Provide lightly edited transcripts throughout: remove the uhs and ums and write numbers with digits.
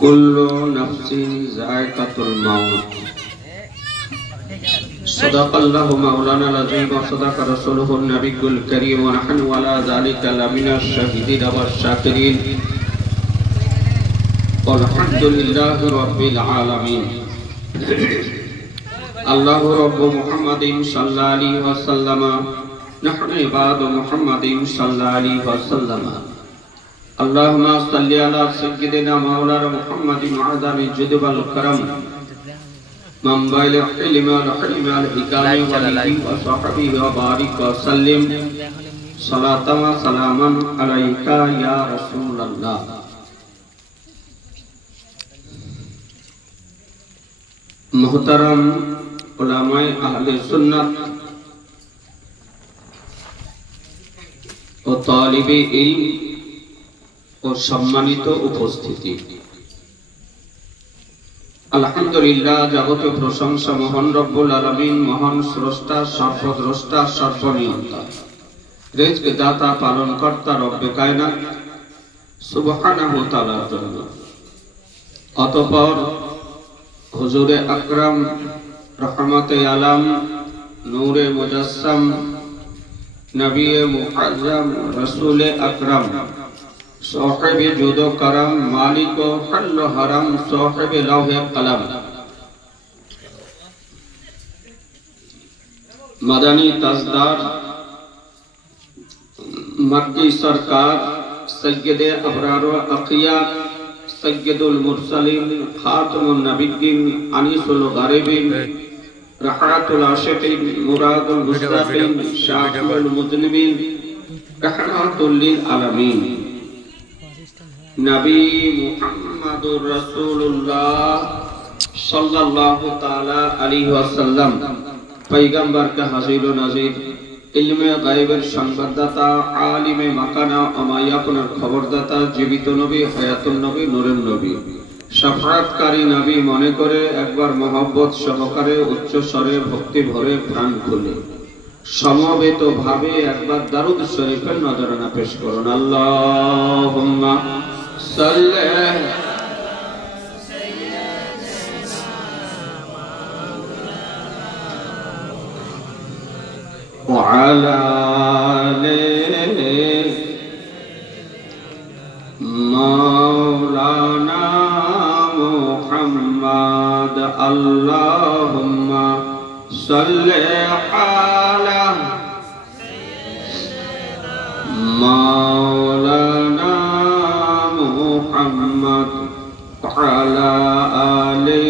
कुल्लु नफ्सिन जायकातुल मौत। सदक़ल्लाहु मौलाना अज़ीम व सदक़ रसूलुहु नबियुल करीम व नहनु अला ज़ालिका लमिनश शाहिदीन वश-शाकिरीन। अल्हम्दुलिल्लाहि रब्बिल आलमीन। अल्लाहु रब्बु मुहम्मदिन सल्लल्लाहु अलैहि वसल्लम नहनु इबादु मुहम्मदिन सल्लल्लाहु अलैहि वसल्लम। अल्लाहुम्मा सल्लि अला सय्यिदिना मौलाना मुहम्मदिन आदमी जुद वल करम मंबाइल इल्म वल हिल्म वल हिकाम वल व सहबी व बारिक व सल्लिम सलातन व सलामन अलैका या रसूल अल्लाह। मुहतरम उलमाए अहले सुन्नत व तालिबे इल्म और सम्मानित उपस्थिति, अल्हम्दुलिल्लाह जगते प्रशंसा महान रब्बुल आलामीन महान स्रष्टा सर्वद्रष्टा सर्वनियंता रिज़्क दाता पालनकर्ता रब्बे कायनात सुबहानाहु व तआलार जन्य अतःपर हुजूरे अकरम रहमते आलम नूरे मुजस्सम नबीए मुअज़्ज़म रसूले अकरम साहिब जुदो करम मालिको हल्ल हरम साहिब लौहे कलम मदनी तजदार मक्की सरकार सय्यदे अबरार व अखियार सय्यदुल मुरसलीन खातमुन नबिय्यीन अनीसुल गारिबीन रहमतुल आशिकीन मुरादुल मुस्तकीन शाफिउल मुज़निबीन रहमतुल लिल आलमीन नबी मुहम्मदुर रसूलुल्लाह सल्लल्लाहु ताला अलैहि वसल्लम पैगंबर का हाजिर व नाज़िर इल्मे गायबेर संबाददाता आलिमे माकाना अमायाकुनार खबरदाता जीवित नबी हयातुन नबी नूरुन नबी शफाअतकारी नबी मने करे एकबार मोहब्बत सहकारे उच्च स्वरे भक्ति भरे प्राण खुले समवेत भावे एकबार दरूद शरीफेर नजराना पेश करुन। अल्लाहुम्मा सल्लि व अला आलि मौलाना मुहम्मद। अल्लाहुम्मा सल्लि अला मौलाना मुहम्मद व अला आलि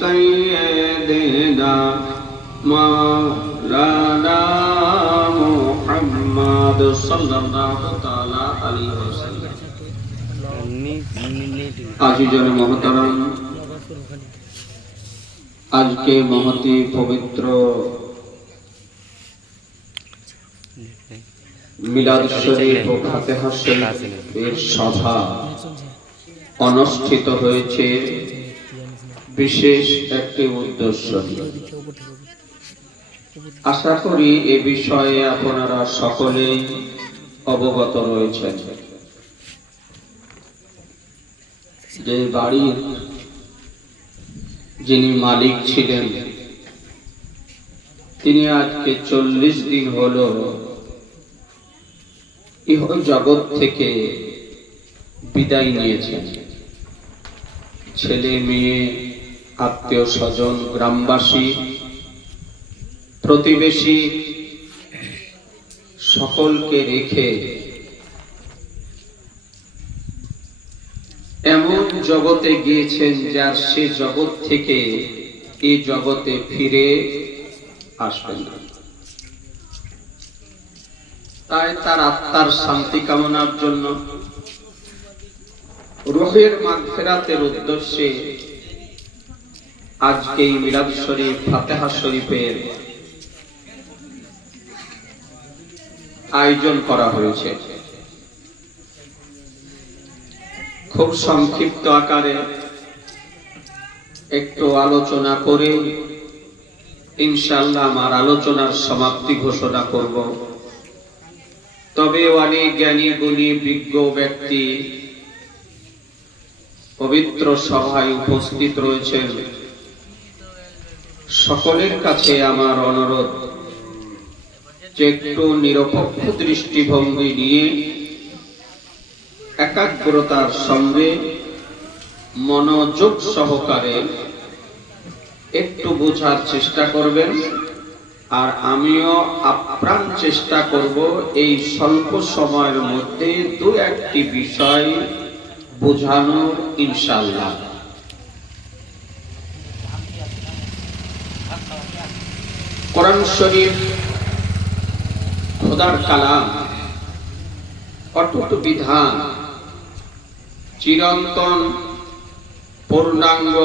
सय्यिदिना मौलाना मुहम्मद सल्लल्लाहु ताला अलैहि वसल्लम। आजीजन मोहतरम, आज के महती पवित्र मिलाद शरीफ व फातिहा शरीफेर सभा अनुष्ठित हয়েছে विशेष একটি উদ্দেশ্য নিয়ে। आशा करी ए विषये आपनारा सकलेई अवगत रयेछेन जे बाड़ीर जिनि मालिक छिलेन तिनि आजके 40 दिन हलो इह जगत थेके विदाय नियेछेन। छेले मेये आत्मीय स्वजन ग्रामबासी प्रतिवेशी सकलके रेखे एमन जगते गिয়েছেন जार से जगत थेके এই जगते फिरे आसবেন না। তাই তার আত্মার শান্তি কামনার জন্য রূহের মাগফিরাতের উদ্দেশ্যে আজকে এই মিলাদ শরীফ ফাতিহা শরীফের आयोजन करा হয়েছে। खूब संक्षिप्त आकारे एकटू आलोचना करे इंशाल्लाह आमार आलोचनार समाप्ति घोषणा करब। तबे अनेक ज्ञानी गुणी विज्ञ व्यक्ति পবিত্র সভায় উপস্থিত রয়েছেন সকলের কাছে আমার অনুরোধ যে একটু নিরপেক্ষ দৃষ্টিভঙ্গি নিয়ে একাগ্রতার সঙ্গে মনোযোগ সহকারে একটু বোঝার চেষ্টা করবেন। আর আমিও আপ্রাণ চেষ্টা করব এই স্বল্প সময়ের মধ্যে দু একটি বিষয় বোঝানোর, ইনশাআল্লাহ। কোরআন শরীফ খোদার কালাম, অটুট বিধান, চিরন্তন, পূর্ণাঙ্গ,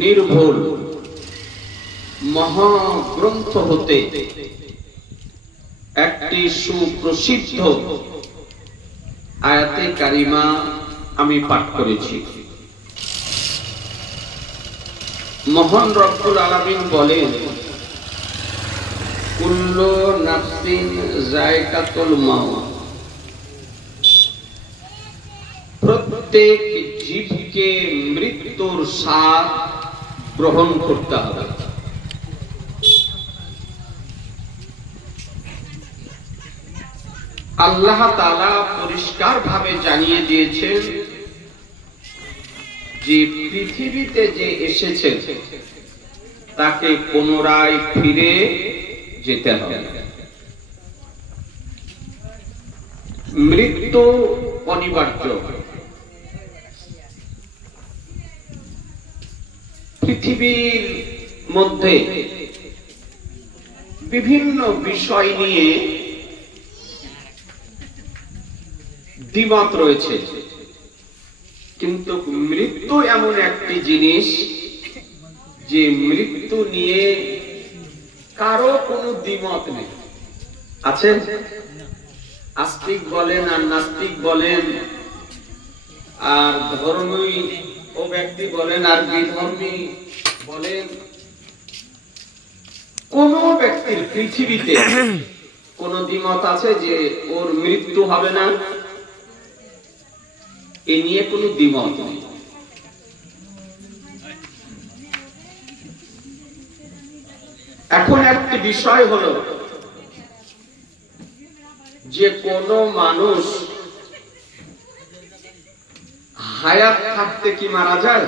নির্ভুল মহাগ্রন্থ হতে একটি সুপ্রসিদ্ধ আয়াতে কারিমা আমি পাঠ করেছি। মহান রব্বুল আলামিন বলেন, কুল্লু নাফসিন যায়কাতুল মাউত, প্রত্যেক জীবকে মৃত্যুর স্বাদ গ্রহণ করতে হবে। আল্লাহ তাআলা পরিষ্কার ভাবে জানিয়ে দিয়েছেন যে পৃথিবীতে যে এসেছে তাকে পুনরায় ফিরে যেতে হবে। মৃত্যু অনিবার্য। পৃথিবীর মধ্যে বিভিন্ন বিষয় নিয়ে দ্বিমত রয়েছে, কিন্তু মৃত্যু এমন একটি জিনিস যে মৃত্যু নিয়ে কারো কোনো দ্বিমত নেই। আছে? আস্তিক বলেন আর নাস্তিক বলেন, আর ধর্মী ও ব্যক্তি বলেন আর বিধর্মী বলেন, কোন ব্যক্তির পৃথিবীতে কোন দ্বিমত আছে যে ওর মৃত্যু হবে না? এ নিয়ে কোনো দ্বিমত নেই। এখন একটি বিষয় হলো যে কোন মানুষ হায়াত থাকতে কি মারা যায়?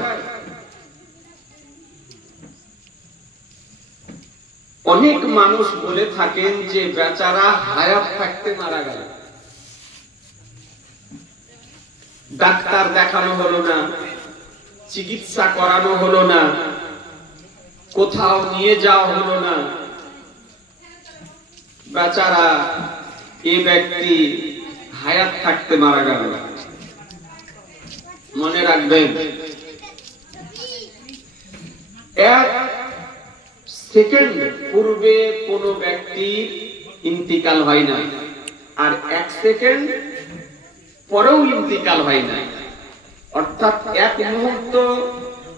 অনেক মানুষ বলে থাকেন যে বেচারা হায়াত থাকতে মারা গেল, ডাক্তার দেখানো হলো না, চিকিৎসা করানো হলো না, কোথাও নিয়ে যাওয়া হলো না, বেচারা এ ব্যক্তি হায়াত থাকতে মারা গেল। মনে রাখবেন, এক সেকেন্ড পূর্বে কোন ব্যক্তির ইন্তিকাল হয় না, আর এক সেকেন্ড পরেও ইন্তিকাল হয় না। অর্থাৎ এক মুহূর্ত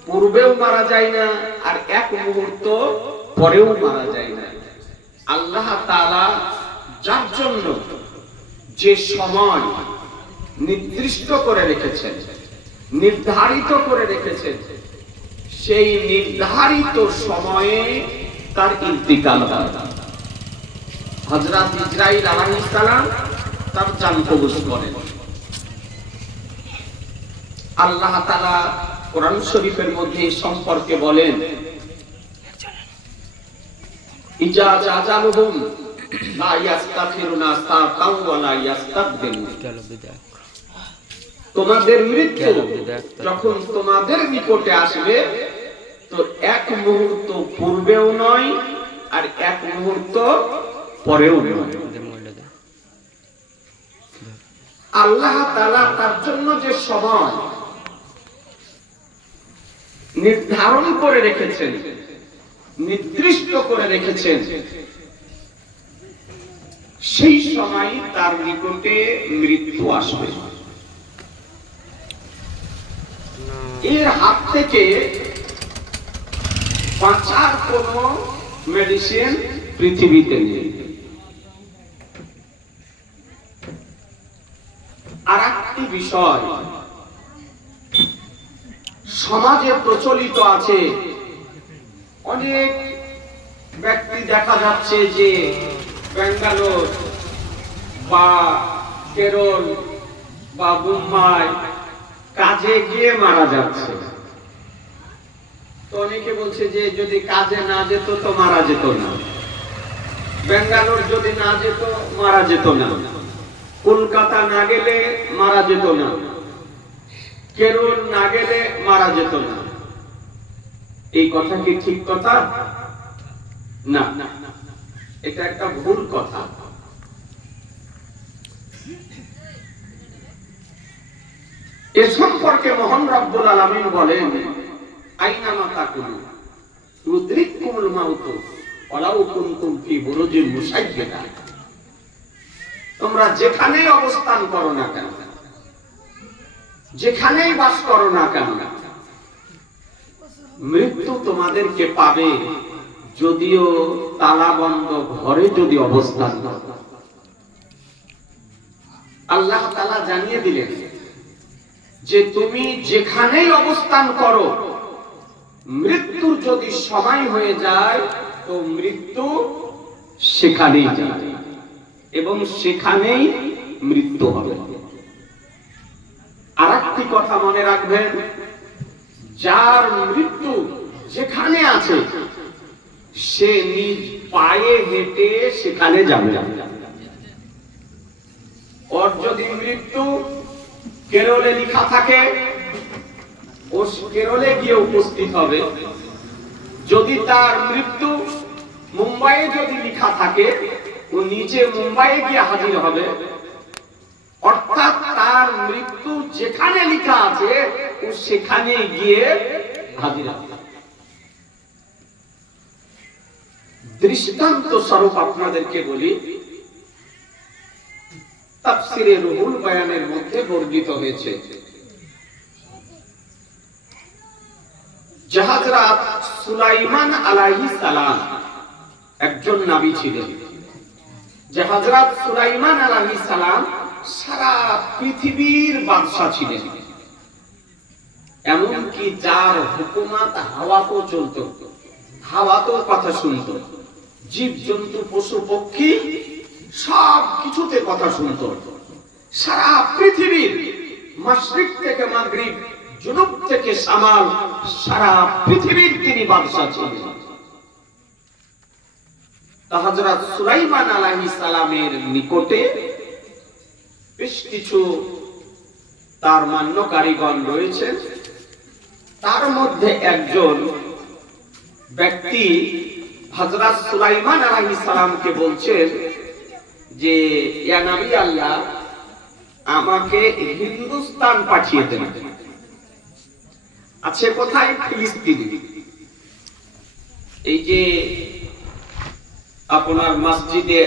পূর্বেও মারা যায় না, আর এক মুহূর্ত পরেও মারা যায় না। আল্লাহ তাআলা যার জন্য যে সময় নির্দিষ্ট করে রেখেছেন, নির্ধারিত করে রেখেছেন, সেই নির্ধারিত সময়ে তার ইন্তিকাল হয়। হযরত ইসরাঈল আলাইহিস সালাম তার জান কবজ করেন। আল্লাহ তাআলা কোরআন শরীফের মধ্যে সম্পর্কে বলেন, ইজা জাজালুহুম লা ইস্তাগফিরুনা সাআতাও ওয়া লা ইস্তাগদিমুন। তোমাদের মৃত্যু যখন তোমাদের নিকটে আসবে, তো এক মুহূর্ত পূর্বেও নয় আর এক মুহূর্ত পরেও নয়। আল্লাহ তাআলা তার জন্য যে সময় নির্ধারণ করে রেখেছেন, নির্দিষ্ট করে রেখেছেন, সেই সময় তার নিকটে মৃত্যু আসবে। এর হাত থেকে বাঁচার কোন মেডিসিন পৃথিবীতে নেই। আর একটি বিষয়, সমাজে প্রচলিত আছে। অনেক ব্যক্তি দেখা যাচ্ছে যে ব্যাঙ্গালোর বা কেরল বা মুম্বাই কাজে গিয়ে মারা যাচ্ছে। তো অনেকে বলছে যে যদি কাজে না যেত তো মারা যেত না, ব্যাঙ্গালোর যদি না যেত মারা যেত না, কলকাতা না গেলে মারা যেত না, কেরল না গেলে মারা যেত না। এই কথা কি ঠিক কথা? না, এটা একটা ভুল কথা। এ সম্পর্কে মহান রব্বুল আলামিন বলেন, আইনামা তাকুনু ইউদরিকুমুল মাউত ওয়ালাউ কুনতুম ফি বুরুজিন মুশাইয়্যাদা। তোমরা যেখানেই অবস্থান করো না কেন, যেখানেই বাস করো না কেন, মৃত্যু তোমাদেরকে পাবে, যদিও তালাবন্ধ ঘরে যদি অবস্থান করো। আল্লাহ তাআলা জানিয়ে দিলেন যে তুমি যেখানেই অবস্থান করো, মৃত্যুর যদি সময় হয়ে যায় তো মৃত্যু সেখানেই যাবে এবং সেখানেই মৃত্যু হবে। আরেকটি কথা মনে রাখবেন, যার মৃত্যু যেখানে আছে সে নিজ পায়ে হেঁটে সেখানে যাবে। ওর যদি মৃত্যু কেরলে লেখা থাকে ও কেরলে গিয়ে উপস্থিত হবে, যদি তার মৃত্যু মুম্বাইয়ে যদি লেখা থাকে ও নিজে মুম্বাইয়ে গিয়ে হাজির হবে। অর্থাৎ তার মৃত্যু যেখানে লেখা আছে ও সেখানে গিয়ে হাজির হবে। দৃষ্টান্ত স্বরূপ আপনাদেরকে বলি, তাফসিরে রুহুল বায়ানের মধ্যে বর্ণিত হয়েছে যে হযরত সুলাইমান আলাইহিস সালাম একজন নবী ছিলেন। যে হযরত সুলাইমান আলাইহিস সালাম সারা পৃথিবীর বাদশা ছিলেন, এমনকি যার হুকুমত হাওয়াতেও চলত, হাওয়াতেও কথা শুনত, জীব জন্তু পশু পক্ষী সব কিছুতে কথা শুনত। সারা পৃথিবীর মাশরিক থেকে মাগরিব, জুনুব থেকে শামাল, সারা পৃথিবীর তিনি বাদশা ছিলেন। হযরত সুলাইমান আলাইহিস সালামের নিকটে বেশ কিছু তার মান্য কারিগণ রয়েছেন। তার মধ্যে একজন ব্যক্তি হযরত সুলাইমান আলাইহিস সালামকে বলছেন যে ইয়া নবী আল্লাহ, আমাকে হিন্দুস্তান পাঠিয়ে দেন। আছে কোথায়? ফিলিস্তিনে। এই যে আপনার মসজিদে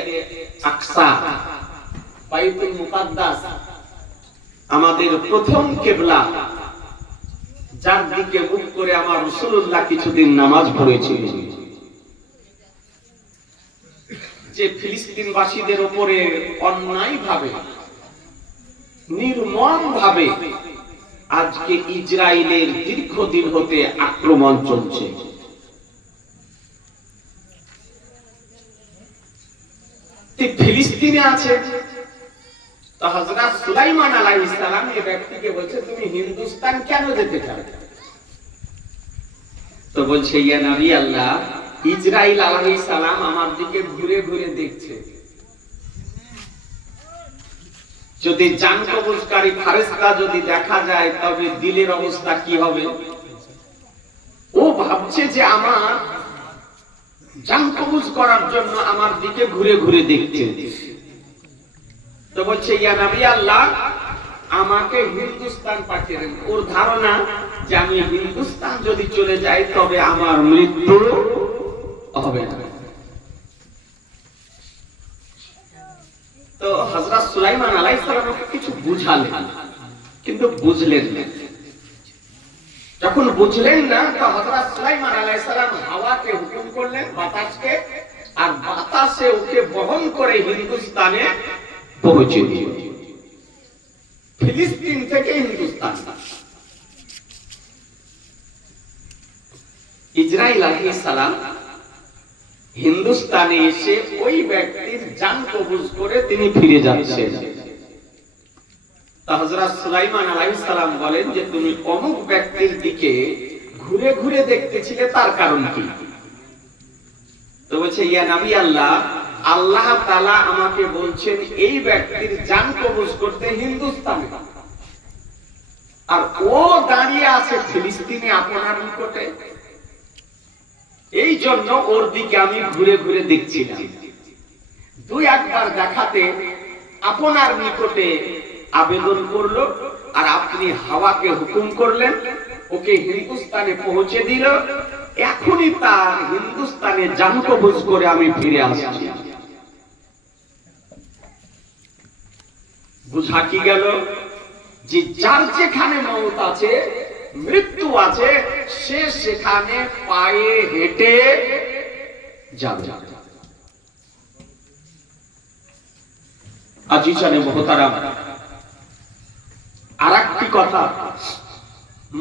আকসা, বাইতুল মুকাদ্দাস, আমাদের প্রথম কিবলা, যার দিকে মুখ করে আমার রাসূলুল্লাহ কিছুদিন নামাজ পড়েছিলেন, যে ফিলিস্তিনবাসীদের উপরে অন্যায় ভাবে, নির্মম ভাবে আজকে ইসরায়েলের দীর্ঘদিন হতে আক্রমণ চলছে। ফিলিস্তিনে আছে। তো হযরত সুলাইমান আলাইহিস সালাম এই ব্যক্তিকে বলছে, তুমি হিন্দুস্তান কেন যেতে চাও? তো বলছে, ইয়া নবী আল্লাহ, ইসরাইল আলাইহিস সালাম আমার দিকে ঘুরে ঘুরে দেখছে। যদি জান কবজকারী ফেরেশতা যদি দেখা যায় তবে দিলের অবস্থা কি হবে? ও ভাবছে যে আমার জান কবজ করার জন্য আমার দিকে ঘুরে ঘুরে দেখছে। তো বলছে, ইয়া নবী আল্লাহ, আমাকে হিন্দুস্তান পাঠিয়ে দেন। ওর ধারণা যে আমি হিন্দুস্তান যদি চলে যাই তবে আমার মৃত্যু হবে না। তো হযরত সুলাইমান আলাইহিস সালাম কিছু বুঝালেন, কিন্তু বুঝলেন না। যখন বুঝলেন না, তো হযরত সুলাইমান আলাইহিস সালাম হাওয়াকে হুকুম করলেন, বাতাসকে, আর বাতাসে ওকে বহন করে হিন্দুস্তানে পৌঁছে দিল। ফিলিস্তিন থেকে হিন্দুস্তান। ইসরাইল আলাইহিস সালাম হিন্দুস্তানে এসে ওই ব্যক্তির জান কবজ করে তিনি ফিরে যাচ্ছেন। হযরত সুলাইমান আলাইহিস সালাম বলেন যে তুমি অমুক ব্যক্তির দিকে ঘুরে ঘুরে দেখতেছিলে, তার কারণ কি? তো বলছে, ইয়া নবী আল্লাহ, আল্লাহ তাআলা আমাকে বলছেন এই ব্যক্তির জান কবজ করতে হিন্দুস্তানে, আর ও দাঁড়িয়ে আছে ফিলিস্তিনে আপনার নিকটে, এই জন্য ওর দিকে আমি ঘুরে ঘুরে দেখছিলাম। দুই একবার দেখাতে আপনার নিকটে আবেদন করলো, আর আপনি হাওয়াকে হুকুম করলেন, ওকে হিন্দুস্তানে পৌঁছে দিল। এখনই তার হিন্দুস্তানে জান কবজ করে আমি ফিরে আসছি। বুঝা কি গেল যে যার যেখানে মওত আছে, মৃত্যু আছে, সে সেখানে পায়ে হেঁটে যাবে। আজিজানে মুহতারাম, আরেকটি কথা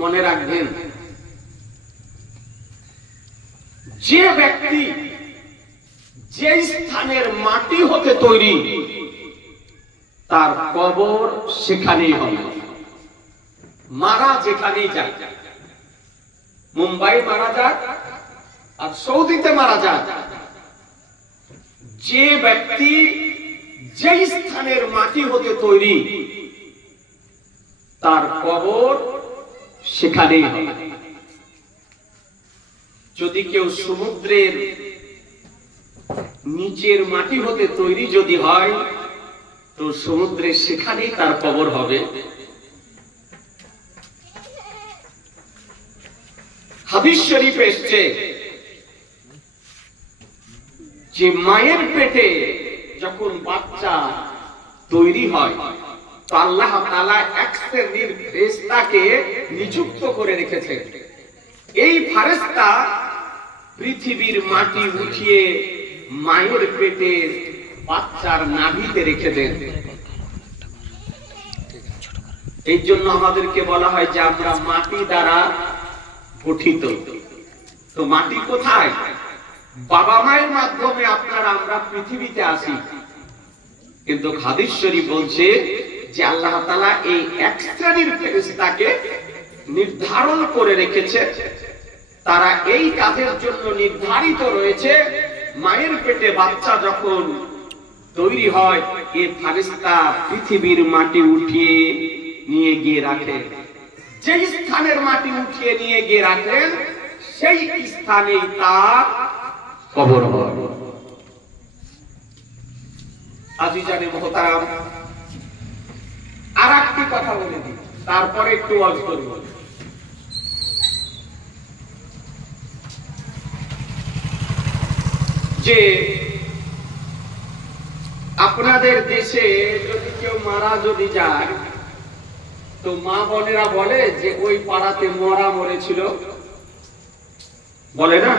মনে রাখবেন, যে ব্যক্তি যে স্থানের মাটি হতে তৈরি, তার কবর সেখানেই হবে। মারা যেখানেই যায়, মুম্বাই মারা যাক আর সৌদিতে মারা যাক, যে ব্যক্তি যে স্থানের মাটি হতে তৈরি, তার কবর সেখানেই হবে। যদি কেউ সমুদ্রের নিচের মাটি হতে তৈরি যদি হয়, তো সমুদ্রে সেখানেই তার কবর হবে। হাদিস শরীফে এসেছে যে মায়ের পেটে যখন বাচ্চা তৈরি হয়, তো আল্লাহ তাআলা এক শ্রেণীর ফেরেশতাকে নিযুক্ত করে রেখেছেন। এই ফেরেশতা পৃথিবীর মাটি উঠিয়ে মায়ের পেটে বাচ্চার নাভিতে রেখে দেন। এই জন্য আমাদেরকে বলা হয় যে আমরা মাটি দ্বারা গঠিত। তো মাটি কোথায়? বাবা মায়ের মাধ্যমে আমরা পৃথিবীতে আসি। কিন্তু হাদিস শরীফ বলছে যে আল্লাহ তাআলা এই এক শ্রেণীর ফেরেশতাকে নির্ধারণ করে রেখেছে, তারা এই কাজের জন্য নির্ধারিত রয়েছে। মায়ের পেটে বাচ্চা যখন তৈরি হয়, এই ফেরেশতা পৃথিবীর মাটি উঠিয়ে নিয়ে গিয়ে রাখেন। যে স্থানের মাটি উঠিয়ে নিয়ে গিয়ে রাখেন, সেই স্থানেই তার কবর হয়। আজিজানে মুহতারাম, আর একটি কথা বলে দিই, তারপরে একটু ওয়াজ করব। যে আপনাদের দেশে যদি কেউ মারা যদি যায়, তো মা বোনেরা বলে যে ওই পাড়াতে মরা মরেছিল, বলে না?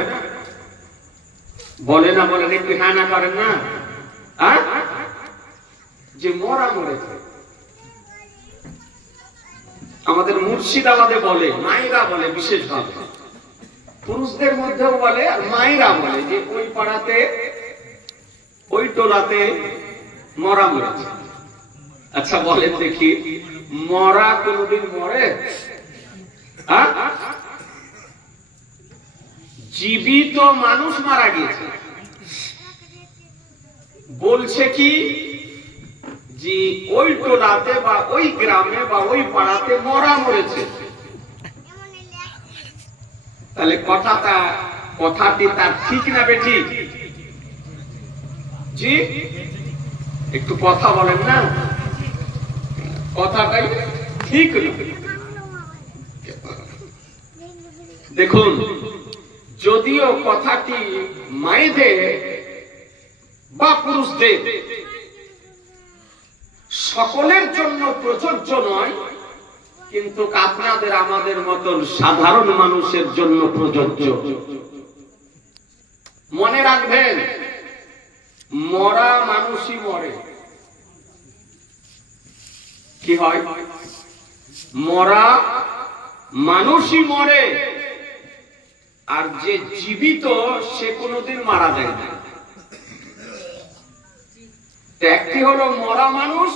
বলে না? বলে একটু হ্যাঁ না করেন না? যে মরা মরেছে। আমাদের মুর্শিদাবাদে বলে, মায়েরা বলে, বিশেষভাবে পুরুষদের মধ্যেও বলে, আর মায়েরা বলে যে ওই পাড়াতে ওই টোলাতে মরা মরেছে। আচ্ছা বলেন দেখি, মরা কোনদিন মরে? জীবিত মানুষ মারা গেছে, বলছে কি যে ওই টোলাতে বা ওই গ্রামে বা ওই পাড়াতে মরা মরেছে। তাহলে কথাটি তার ঠিক না বেঠিক? জি, একটু কথা বলেন না, কথাটাই ঠিক না। দেখুন, যদিও কথাটি মায়েদের বা পুরুষদের সকলের জন্য প্রযোজ্য নয়, কিন্তু আপনাদের আমাদের মতন সাধারণ মানুষের জন্য প্রযোজ্য। মনে রাখবেন, মরা মানুষই মরে। কি হয়? মরা মানুষই মরে, আর যে জীবিত সে কোনোদিন মারা যায় না। একটি হলো মরা মানুষ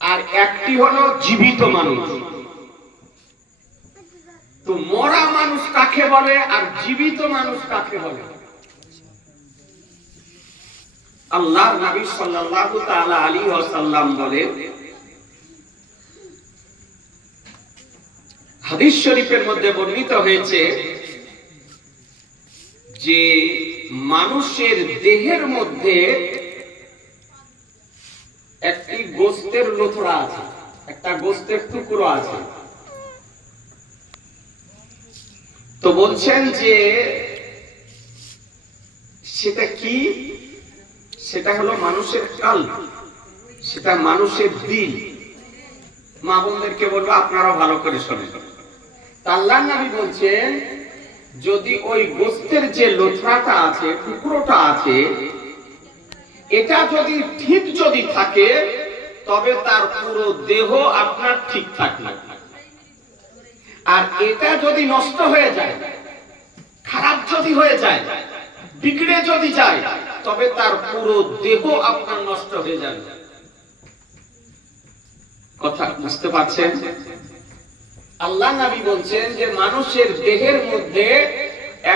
আর একটি হলো জীবিত মানুষ। তো মরা মানুষ কাকে বলে আর জীবিত মানুষ কাকে বলে? আল্লাহর নবী সাল্লাল্লাহু তাআলা আলাইহি ওয়াসাল্লাম বলেন, হাদিস শরীফের মধ্যে বর্ণিত হয়েছে যে মানুষের দেহের মধ্যে একটি গোস্তের লোথড়া আছে, একটা গোস্তের টুকরো আছে। তো বলছেন যে সেটা কি? সেটা হলো মানুষের কাল, সেটা মানুষের দিল। মা বোনদেরকে বলবো আপনারা ভালো করে শোনেন। আল্লাহর নবী বলছেন যদি ওই গোস্তের যে লোথড়াটা আছে, টুকরোটা আছে, এটা যদি ঠিক যদি থাকে তবে তার পুরো দেহ আপনার ঠিক থাকবে। আর এটা যদি নষ্ট হয়ে যায়, খারাপ যদি হয়ে যায়, বিগড়ে যদি যায়, তবে তার পুরো দেহ আপনার নষ্ট হয়ে যাবে। কথা বুঝতে পারছেন? আল্লাহ নবী বলছেন যে মানুষের দেহের মধ্যে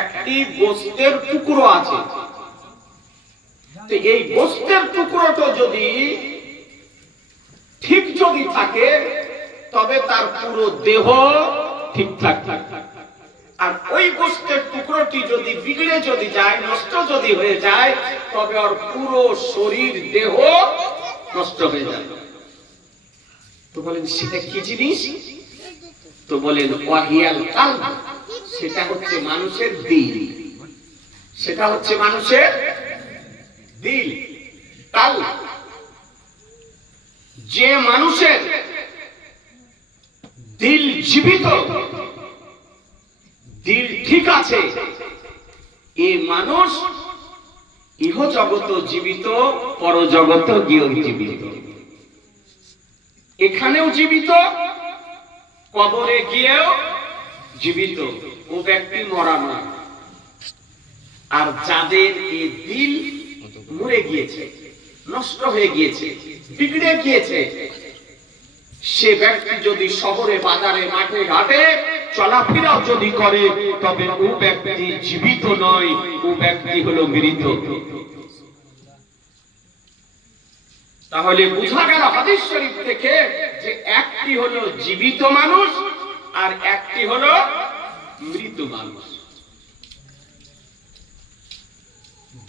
একটি গোস্তের টুকরো আছে। তো এই গোস্তের টুকরোটা যদি ঠিক যদি থাকে তবে তার পুরো দেহ ঠিকঠাক থাকে। আর ওই গোস্তের টুকরোটি যদি বিগড়ে যদি যায়, নষ্ট যদি হয়ে যায়, তবে ওর পুরো শরীর দেহ নষ্ট হয়ে যায়। তো বলেন সেটা কি জিনিস? তো বলেন ওয়াহিয়াল কালব, সেটা হচ্ছে মানুষের দিল। সেটা হচ্ছে মানুষের দিল, কাল। যে মানুষের দিল জীবিত, দিল ঠিক আছে, এই মানুষ ইহ জগত জীবিত, পর জগত গিয়েও জীবিত। এখানেও জীবিত, কবরে গিয়েও জীবিত। ও ব্যক্তি মরা না। আর যাদের এই দিল মরে গিয়েছে, নষ্ট হয়ে গিয়েছে, বিগড়ে গিয়েছে, সে ব্যক্তি যদি শহরে বাজারে মাঠে ঘাটে চলাফেরাও যদি করে, তবে ও ব্যক্তি জীবিত নয়, ও ব্যক্তি হলো মৃত। তাহলে বোঝা গেল হাদিস শরীফ থেকে যে একটি হলো জীবিত মানুষ আর একটি হলো মৃত মানুষ।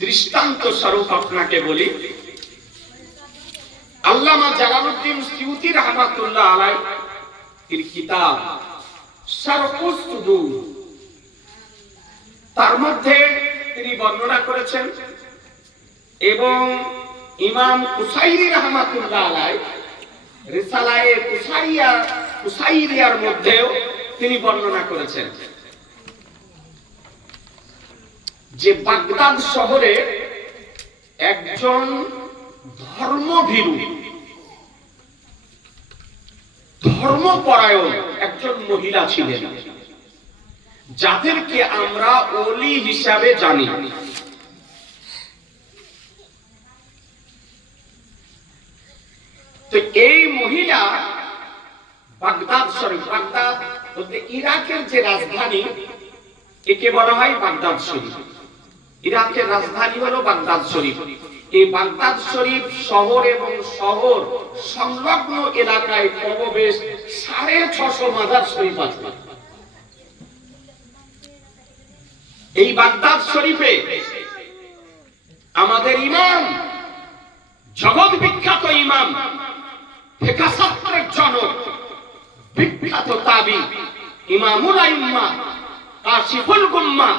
দৃষ্টান্ত স্বরূপ আপনাকে বলি, আল্লামা জালালউদ্দিন সিউতি রাহমাতুল্লাহ আলাইহি এর কিতাব শারহুস সুদূর, তার মধ্যে তিনি বর্ণনা করেছেন, এবং ইমাম কুসাইরি রাহমাতুল্লাহ আলাইহি রিসালায়ে কুসাইরিয়ার মধ্যেও তিনি বর্ণনা করেছেন যে বাগদাদ শহরে একজন ধর্মভীরু, ধর্মপরায়ণ একজন মহিলা ছিলেন, যাদেরকে আমরা ওলি হিসাবে জানি। তো এই মহিলা বাগদাদ শরীফ, বাগদাদ বলতে ইরাকের যে রাজধানী, একে বলা হয় বাগদাদ শরীফ। ইরাকের রাজধানী হলো বাগদাদ শরীফ। এই বাগদাদ শরীফ শহর এবং শহর সংলগ্ন এলাকায় কমবেশ 650 মাজার শরীফ আছে। এই বাগদাদ শরীফে আমাদের ইমাম, জগৎ বিখ্যাত ইমাম, ফিকহ শাস্ত্রের জনক, বিখ্যাত তাবি, ইমামুল আইম্মা, কাশিফুল গুম্মা,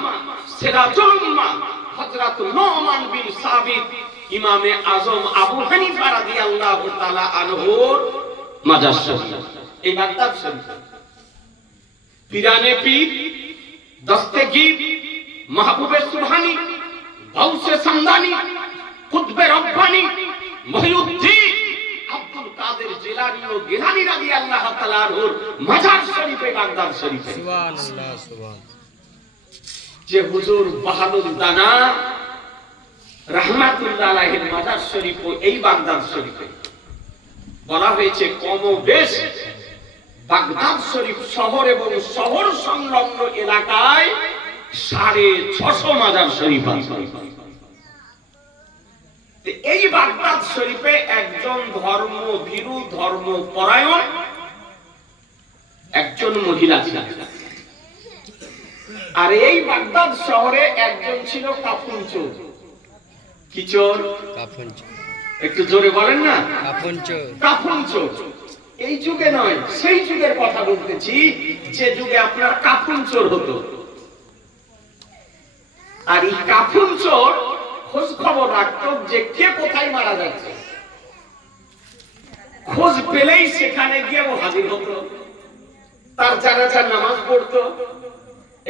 সিরাজুল উম্মাহ, হযরত নুমান বিন সাবিত, ইমামে আজম আবু হানিফা রাদিয়াল্লাহু তাআলা আনহুর মাজার শরীফ এই বাগদাদ শরীফ। পিরানে পীর, দস্তগীর, মাহবুবে সুবহানী, গাউসে সামদানি, কুতবে রব্বানী, মহিউদ্দিন আব্দুল কাদের জিলানী ও গিলানী রাদিয়াল্লাহু তাআলা আনহুর মাজার শরীফে বাগদাদ শরীফে। সুবহানাল্লাহ, সুবহান। যে হুজুর বাহাদুর দানা রাহমাতুল্লাহ আলাইহির মাজার শরীফ এই বাগদাদ শরীফে বলা হয়েছে কম বেশ বাগদাদ শরীফ শহর এবং শহর সংলগ্ন এলাকায় 650 মাজার শরীফ আছে। এই বাগদাদ শরীফে একজন ধর্মভীরু ধর্মপরায়ণ একজন মহিলা ছিলেন, আর এই বাগদাদ শহরে একজন ছিল কাফন চোর। কি চোর? কাফন চোর। একটু জোরে বলেন না। কাফন চোর। কাফন চোর। এই যুগে নয়, সেই যুগের কথা বলতেছি যে যুগে আপনার কাফন চোর হতো। আর এই কাফন চোর খোঁজ খবর রাখতো যে কে কোথায় মারা যাচ্ছে, খোঁজ পেলেই সেখানে গিয়ে ও হাজির হতো, তার জানাজার নামাজ পড়তো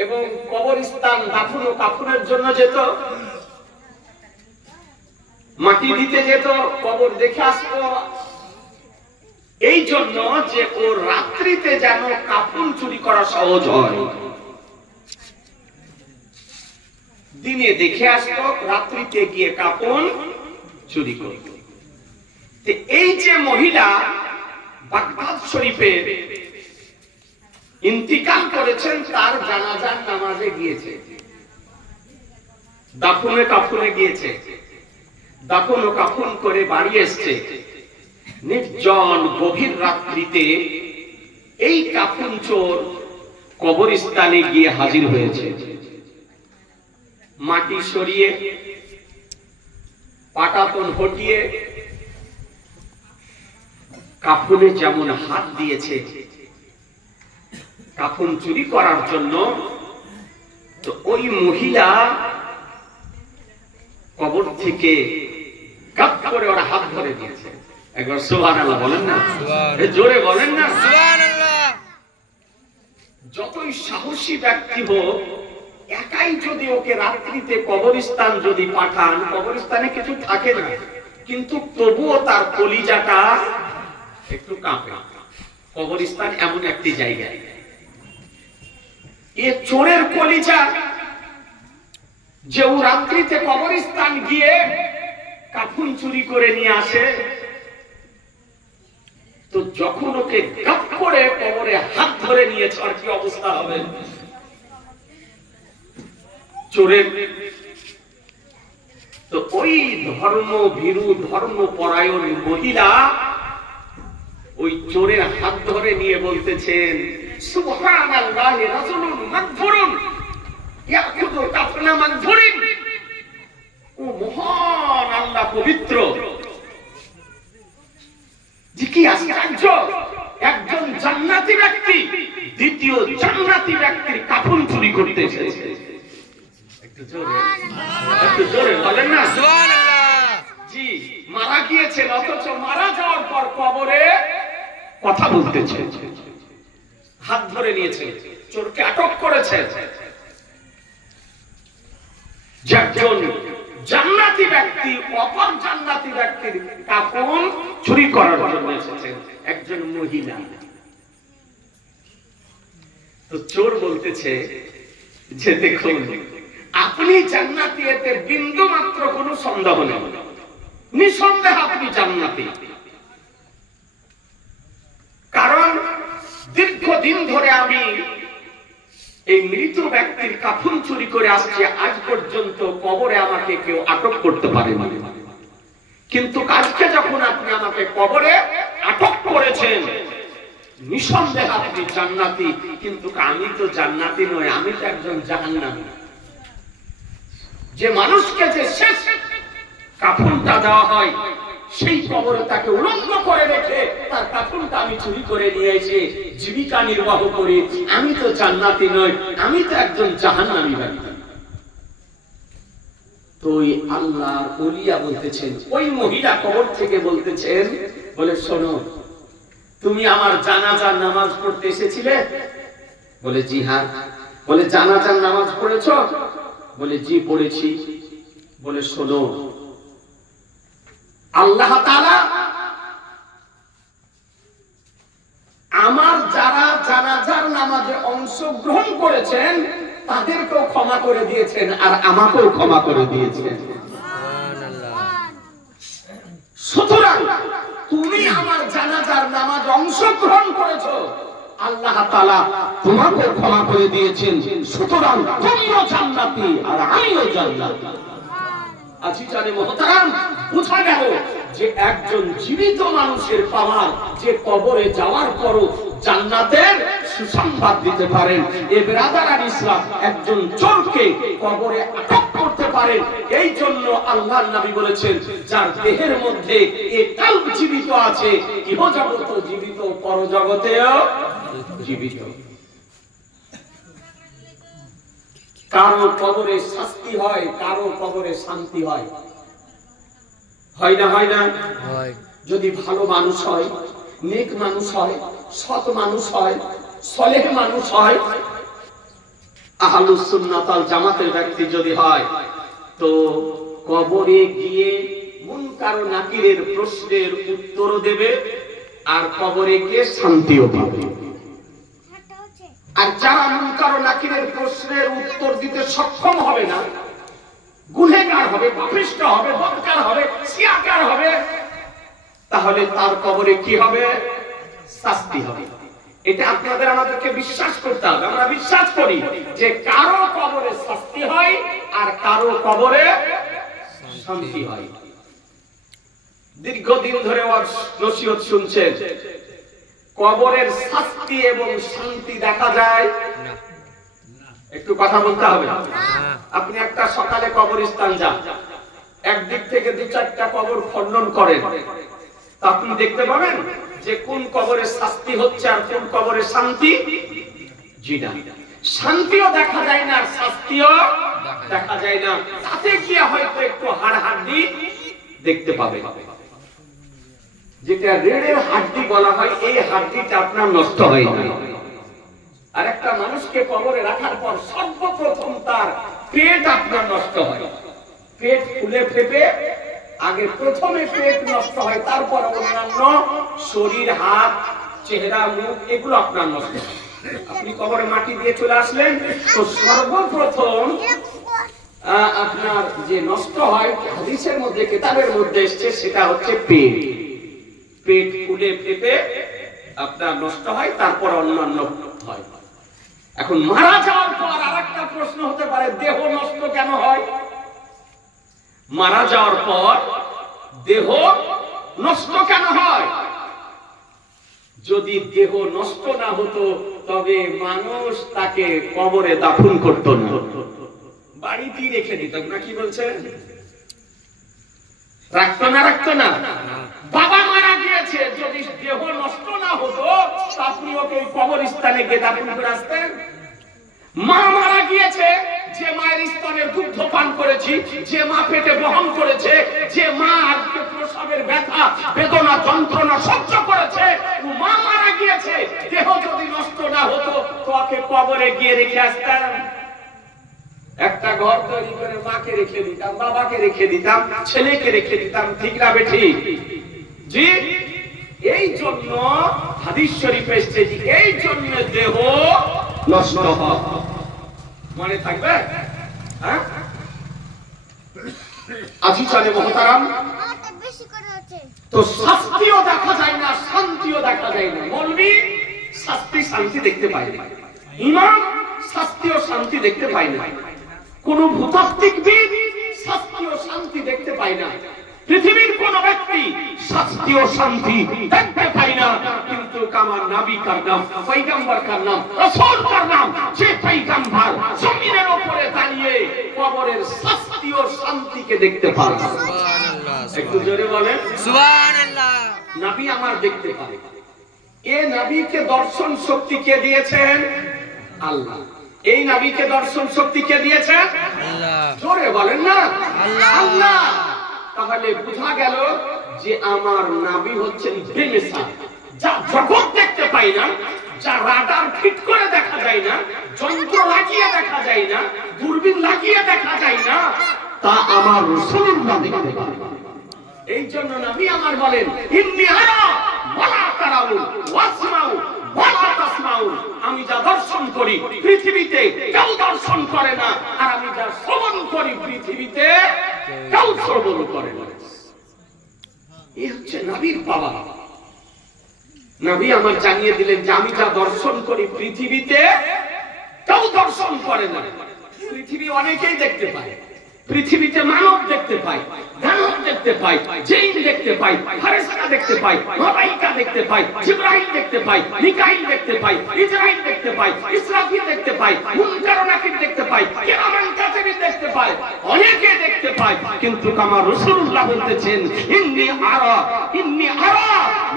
এবং কবরস্থান দাফন ও কাফনের জন্য যেত, মাটি দিতে যেত, কবর দেখে আসতো। এই জন্য যে ও রাত্রিতে যেন কাফন চুরি করা সহজ হয়, দিনে দেখে আসতো, রাত্রিতে গিয়ে কাফন চুরি করত। এই যে মহিলা বাগদাদ শরীফে ইন্তিকাল করেছেন, তার জানাজার নামাজে গিয়েছে, দাফনে কাফনে গিয়েছে, দাফন ও কাফন করে বাড়ি এসছে। নির্জন গভীর রাত্রিতে এই কাফন চোর কবরস্থানে গিয়ে হাজির হয়েছে। মাটি সরিয়ে পাটাতন হটিয়ে কাফনে যেমন হাত দিয়েছে কাফন চুরি করার জন্য, তো ওই মহিলা কবর থেকে কাপ করে ওরা হাত ধরে দিয়েছে। একবার সুবহানাল্লাহ বলেন না, জোরে বলেন না সুবহানাল্লাহ। যতই সাহসী ব্যক্তি হোক, একাই যদি ওকে রাত্রিতে কবরস্থান যদি পাঠান, কবরস্থানে কিছু থাকে না, কিন্তু তবুও তার কলিজাটা একটু কাঁপে। কবরস্থান এমন একটি জায়গায়, এ চোরের কলিজা যে ও রাত্রিতে কবরস্থান গিয়ে কাফন চুরি করে নিয়ে আসে, তো যখন ওকে গাপ করে কবরে হাত ধরে নিয়েছে, আর কি অবস্থা হবে চোরের। তো ওই ধর্মভীরু ধর্মপরায়ণ মহিলা ওই চোরের হাত ধরে নিয়ে বলতেছেন, সুবহানাল্লাহি রাজুলুন মাগফুরুন ইয়াকুতু কাফনা মাগফুরিন। ও মহান আল্লাহ পবিত্র, যে কি আশ্চর্য, একজন জান্নাতি ব্যক্তি দ্বিতীয় জান্নাতি ব্যক্তির কাফন চুরি করতে এসেছে। একটু জোরে বলেন না সুবহানাল্লাহ। জি, মারা গিয়েছেন, অথচ মারা যাওয়ার পর কবরে কথা বলতেছে, হাত ধরে নিয়েছে, চোরকে আটক করেছে। একজন জান্নাতি ব্যক্তি অপর জান্নাতি ব্যক্তির কাফন চুরি করার জন্য এসেছেন, একজন মহিলা। তো চোর বলতেছে যে দেখুন, আপনি জান্নাতি, এতে বিন্দু মাত্র কোনো সন্দেহ নেই, নিঃসন্দেহে আপনি জান্নাতি। কারণ দীর্ঘদিন ধরে আমি এই মৃত ব্যক্তির কাফন চুরি করে আসছি, আজ পর্যন্ত কবরে আমাকে কেউ আটক করতে পারেনি। কিন্তু আজকে যখন আপনি আমাকে কবরে আটক করেছেন, নিঃসন্দেহে আপনি জান্নাতি। কিন্তু আমি তো জান্নাতি নই, আমি তো একজন জাহান্নামী। যে মানুষকে যে শেষ কাফনটা দেওয়া হয়, সেই কবরে তাকে উলঙ্গ করে রেখে তার কাফনটা আমি চুরি করে নিয়ে এসে জীবিকা নির্বাহ করি। আমি তো জান্নাতি নই, আমি তো একজন জাহান্নামী ব্যক্তি। তো ওই আল্লাহর ওলিয়া বলতেছেন, ওই মহিলা কবর থেকে বলতেছেন, বলে শোনো, তুমি আমার জানাজার নামাজ পড়তে এসেছিলে? বলে জি হ্যাঁ। বলে জানাজার নামাজ পড়েছো? বলে জি পড়েছি। বলে শোনো, আল্লাহ তাআলা আমার যারা জানাজার নামাজে অংশগ্রহণ করেছেন তাদেরকেও ক্ষমা করে দিয়েছেন আর আমাকেও ক্ষমা করে দিয়েছেন। সুতরাং তুমি আমার জানাজার নামাজ অংশগ্রহণ করেছো, আল্লাহ তাআলা তোমাকেও ক্ষমা করে দিয়েছেন। সুতরাং তুমিও জান্নাতি আর আমিও জান্নাতি। আজিজানে মুহতারাম, বোঝা গেল যে একজন জীবিত মানুষের পাওয়ার যে কবরে যাওয়ার পরও জান্নাতের সুসংবাদ দিতে পারেন। এ ব্রাদার ইসলাম একজন চোরকে কবরে আটক করতে পারেন। এই জন্য আল্লাহর নবী বলেছেন, যার দেহের মধ্যে এ কাল্ব জীবিত আছে, ইহজগত জীবিত, পরজগতেও জীবিত। কারো কবরে শাস্তি হয়, কারো কবরে শান্তি হয়। হয় না? হয় না? যদি ভালো মানুষ হয়, নেক মানুষ হয়, সৎ মানুষ হয়, সলেহ মানুষ হয়, আহলুস সুন্নাত ওয়াল জামাতের ব্যক্তি যদি হয়, তো কবরে গিয়ে মুনকার ও নাকিরের প্রশ্নের উত্তর দেবে আর কবরে গিয়ে শান্তিও পাবে। আর যারা মুনকার ও নাকিরের প্রশ্নের উত্তর দিতে সক্ষম হবে না, গুনাহগার হবে, পাপিষ্ঠ হবে, বদকার হবে, শিয়াকার হবে, তাহলে তার কবরে কি হবে? শাস্তি হবে। এটা আপনাদের আমাদেরকে বিশ্বাস করতে হবে। আমরা বিশ্বাস করি যে কারো কবরে শাস্তি হয় আর কারো কবরে শান্তি হয়। দীর্ঘদিন ধরে নসিহত শুনছেন, কবরের শাস্তি এবং শান্তি দেখা যায় না। একটু কথা বলতে হবে। আপনি একটা সকালে কবরস্থান যান, একদিক থেকে 2-4টা কবর খনন করেন, আপনি দেখতে পাবেন যে কোন কবরে শাস্তি হচ্ছে আর কোন কবরে শান্তি। জি না, শান্তিও দেখা যায় না আর শাস্তিও দেখা যায় না। তাতে গিয়ে হয়তো একটু হাড় হাড্ডি দেখতে পাবে। যেটা রেড়ের হাড্ডি বলা হয়, এই হাড্ডিটা আপনার নষ্ট হয় না। আর একটা মানুষকে কবরে রাখার পর সর্বপ্রথম তার পেট আপনার নষ্ট হয়। পেট ফুলে ফেপে আগে প্রথমে পেট নষ্ট হয়, তারপর অন্যান্য শরীর, হাত, চেহারা, মুখ এগুলো আপনার নষ্ট হয়। আপনি কবরে মাটি দিয়ে চলে আসলেন, তো সর্বপ্রথম আপনার যে নষ্ট হয়, হাদিসের মধ্যে, কিতাবের মধ্যে এসেছে, সেটা হচ্ছে পেট। পেট ফুলে ফেপে আপনার নষ্ট হয়, তারপর অন্যান্য হয়। এখন মারা যাওয়ার পর আরেকটা প্রশ্ন হতে পারে, দেহ নষ্ট কেন হয়? মারা যাওয়ার পর দেহ নষ্ট কেন হয়? যদি দেহ নষ্ট না হতো তবে মানুষ তাকে কবরে দাফন করত না, বাড়িতেই রেখে দিত না। কি বলছেন? রাখতো না? রাখতো না। বাবা মারা গিয়েছে, যদি দেহ নষ্ট না হতো আপনি ওকে কবরস্থানে গিয়ে দাফন করে আসতেন। মা মারা গিয়েছে, যে মায়ের স্তনের দুগ্ধ পান করেছি, যে মা পেটে বহন করেছে, যে মা আজকে প্রসবের ব্যথা, বেদনা, যন্ত্রণা সহ্য করেছে, মা মারা গিয়েছে। দেহ যদি নষ্ট না হতো তো ওকে কবরে গিয়ে রেখে আসতাম। একটা ঘর তৈরি করে মাকে রেখে দিতাম, বাবাকে রেখে দিতাম, ছেলেকে রেখে দিতাম। ঠিক না বেঠিক? জি। এই জন্য হাদিস শরীফে এসেছে যে এই জন্য দেহ নষ্ট হয়। মনে থাকবে? হ্যাঁ, আজিজানে মুহতারাম, তো শাস্তিও দেখা যায় না, শান্তিও দেখা যায় না। মৌলবি শাস্তি শান্তি দেখতে পায় না, ইমাম শাস্তি ও শান্তি দেখতে পায় না, কোন ভূতাত্ত্বিকবিদ শাস্তি ও শান্তি দেখতে পায় না, পৃথিবীর কোন ব্যক্তি শাস্তি ও শান্তি দেখতে পায় না। কিন্তু আমার নবী কার নাম, পয়গম্বর কার নাম, রাসূল কার নাম, যে পয়গম্বর জমিনের উপরে দাঁড়িয়ে কবরের শাস্তি ও শান্তিকে দেখতে পায়। সুবহানাল্লাহ। একটু জোরে বলেন সুবহানাল্লাহ। নবী আমার দেখতে পায়। এই নবীকে দর্শন শক্তি কে দিয়েছেন? আল্লাহ। এই নবীকে দর্শন শক্তি কে দিয়েছেন? আল্লাহ। জোরে বলেন না আল্লাহ। আল্লাহ। তাহলে বোঝা গেল যে আমার নবী হচ্ছেন বেমিসাল, যা জগৎ দেখতে পাই না, যা রাডার ফিট করে দেখা যায় না, যন্ত্র লাগিয়ে দেখা যায় না, দূরবীন লাগিয়ে দেখা যায় না, তা আমার রাসূলুল্লাহ দেখতে পায়। এই জন্য নবী আমার বলেন, ইন্নী আরা ওয়ালা তারাউ ওয়াসমাউ ওয়ালা তাসমাউন, আমি যা দর্শন করি পৃথিবীতে কেউ দর্শন করে না, আর আমি যা শ্রবণ করি পৃথিবীতে কেউ শ্রবণ করে না। এই হচ্ছে নবীর পাওয়া। নবী আমার জানিয়ে দিলেন যে আমি যা দর্শন করি পৃথিবীতে কেউ দর্শন করে না। পৃথিবী অনেকেই দেখতে পায়, পৃথিবীতে মানব দেখতে পাই, দানব দেখতে পাই, জিন দেখতে পাই, ফেরেশতা দেখতে পাই, মালায়েকা দেখতে পাই, জিবরাইল দেখতে পাই, মিকাইল দেখতে পাই, ইসরাইল দেখতে পাই, ইসরাফিল দেখতে পাই, মুনকার ও নাকির দেখতে পাই, কিরামান কাতিবিন দেখতে পাই, অনেকে দেখতে পাই। কিন্তু আমার রাসূলুল্লাহ বলতেছেন ইন্নী আরা